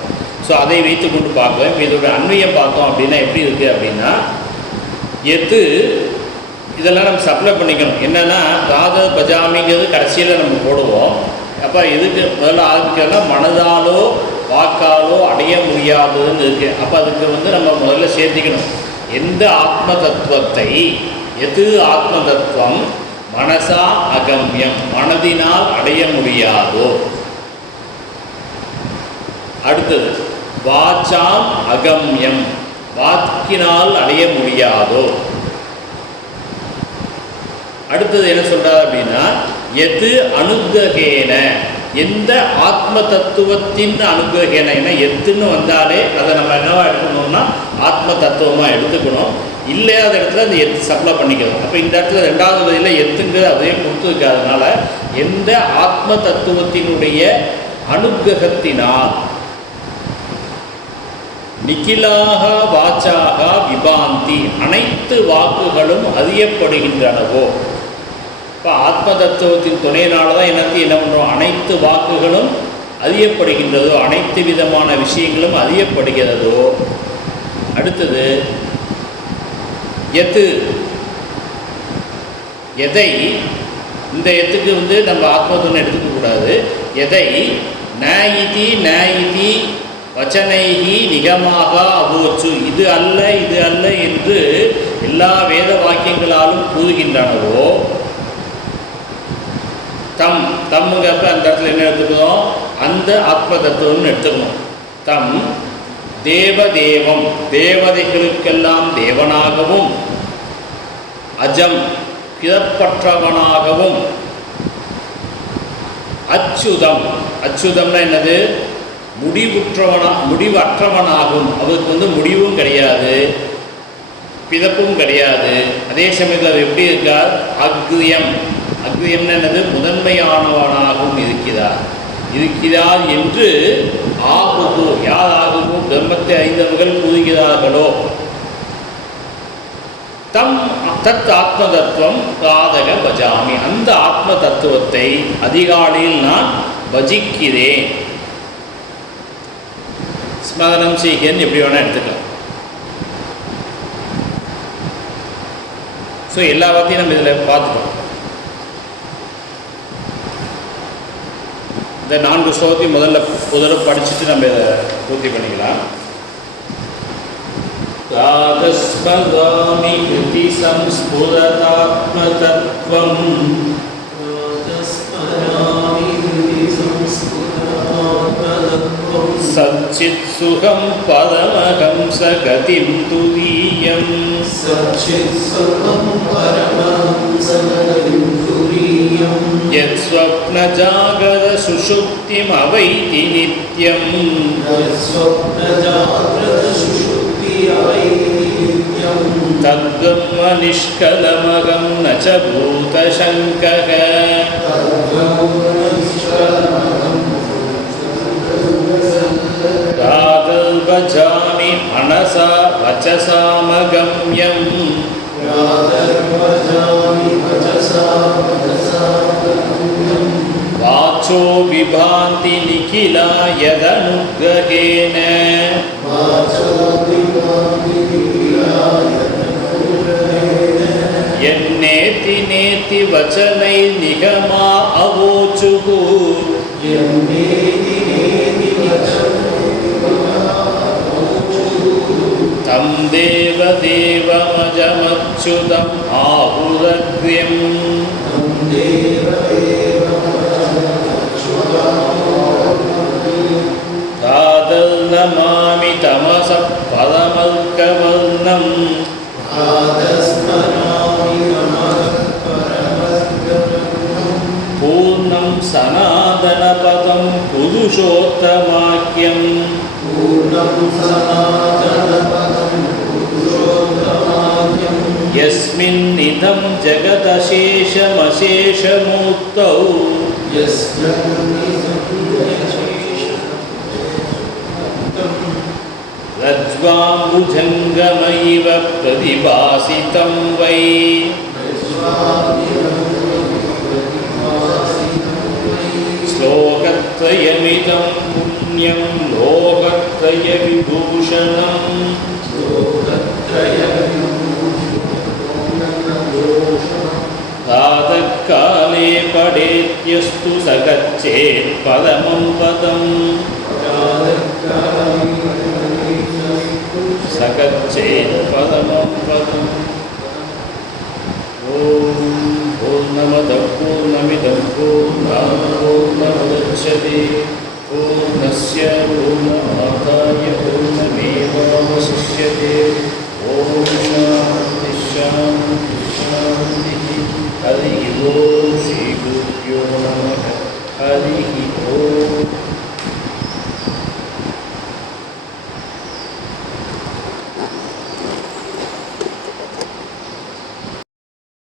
ஸோ அதை வைத்து கொண்டு பார்க்கலாம். இப்போ இதோட அன்வயம் பார்த்தோம் அப்படின்னா எப்படி இருக்குது அப்படின்னா எது இதெல்லாம் நம்ம சப்ளை பண்ணிக்கணும். என்னென்னா ராத பஜாமிங்கிறது கடைசியில் நம்ம போடுவோம். அப்போ எதுக்கு முதல்ல ஆரம்பிக்கிறோன்னா மனதாலோ வாக்காலோ அடைய முடியாததுன்னு இருக்குது. அப்போ அதுக்கு வந்து நம்ம முதல்ல சேர்த்திக்கணும். எந்த ஆத்ம தத்துவத்தை, எது ஆத்ம தத்துவம் மனசா அகம்யம், மனதினால் அடைய முடியாதோ. அடுத்தது வாச்சாம் அகம்யம், வாக்கினால் அடைய முடியாதோ. அடுத்தது என்ன சொல்றாரு அப்படின்னா எது அனுகிரகேன, எந்த ஆத்ம தத்துவத்தின் அனுகிரகேன. ஏன்னா எத்துன்னு வந்தாலே அதை நம்ம என்னவா எடுக்கணும்னா ஆத்ம தத்துவமாக எடுத்துக்கணும். இல்லையாத இடத்துல அந்த எத்து சப்ளை பண்ணிக்கணும். அப்போ இந்த இடத்துல ரெண்டாவது வகையில் எத்துங்கிறது அதையே கொடுத்துருக்காதனால எந்த ஆத்ம தத்துவத்தினுடைய அனுகிரகத்தினால் நிகிலாக வாச்சாக விபாந்தி, அனைத்து வாக்குகளும் அறியப்படுகின்றனவோ. இப்போ ஆத்ம தத்துவத்தின் துணையினால தான் எனக்கு என்ன பண்ணுறோம், அனைத்து வாக்குகளும் அறியப்படுகின்றதோ, அனைத்து விதமான விஷயங்களும் அறியப்படுகிறதோ. அடுத்தது எது, எதை, இந்த எத்துக்கு வந்து நம்ம ஆத்மத்துவம் எடுத்துக்கக்கூடாது. எதை ந வச்சனைகி நிகமாக அபோச்சு, இது அல்ல இது அல்ல என்று எல்லா வேத வாக்கியங்களாலும் கூறுகின்றனவோ. தம்முங்கப்ப அந்த இடத்துல என்ன எடுத்துக்கணும், அந்த ஆத்ம தத்துவம்னு எடுத்துக்கணும். தம் தேவதேவம், தேவதைகளுக்கெல்லாம் தேவனாகவும், அஜம் பிறப்பற்றவனாகவும், அச்சுதம், அச்சுதம்னா என்னது முடிவற்றவனாகும். அவருக்கு முடிவும் கிடையாது, பிதப்பும் கிடையாது. அதே சமயத்தில் அவர் எப்படி இருக்கார்? அக்ரியம் என்னது? முதன்மையானவனாகவும் இருக்கிறார் என்று ஆகுது. யார் ஆகுது? பிரம்மத்தை அறிந்தவர்கள் கூறுகிறார்களோ தத் ஆத்ம தத்துவம் காதக பஜாமி. அந்த ஆத்ம தத்துவத்தை அதிகாலையில் நான் பஜிக்கிறேன், ஸ்மரணம் செய்கிறேன், எப்படி வேணால் எடுத்துக்கலாம். ஸோ எல்லாத்தையும் நம்ம இதில் பார்த்துட்டோம். இந்த 4 ஸ்லோகத்தையும் முதல்ல படிச்சுட்டு நம்ம இதை பூர்த்தி பண்ணிக்கலாம். ராதஸ்மதாமி கிருதி சம்ஸ்புரதாத்மதத்வம் சச்சித் சுகம் பரமஹம்ச கதிம் துரீயம் யத் ஸ்வப்ன ஜாகர சுஷுப்திம் அவைதி நித்யம் தத்ப்ரஹ்ம நிஷ்கலமகம் ந ச பூதசங்கக. ராதர்வஜாமி மனசா வசசாமகம்யம் வாச்சோ விபாந்தி நிகிலா யதனுக்ரஹேன யன்னேதி நேதி வசனை நிகமா அவோச்சுகு தம் தேவ தேவமஜமச்சுதம் ஆஹுரக்ரியம் தாதல் நமாமி தமச பரமல்கவர்ணம் பூர்ணம் சனாதனபதம் புருஷோத்தமாக்கியம் யஸ்மின்னிதம் ஜகதசேஷமசேஷமூர்த்தௌ ரஜ்வாம்புஜங்கமயிவ பிரதிபாசிதம் வை ஸ்லோகத்ரயமிதம் புண்ணியம் லோகத்ரய விபூஷணம் காதக்காலே படேத்யஸ்து சகச்சேத் பரமம் பதம் சகச்சேத் பரமம் பதம். ஓம் பூர்ணமத பூர்ணமிதம் பூர்ணாத் பூர்ணமுதச்யதே பூர்ணஸ்ய பூர்ணமாதாய பூர்ணமேவாவசிஷ்யதே. ஓம் சாந்தி சாந்தி சாந்தி. ஹரி ஓம்.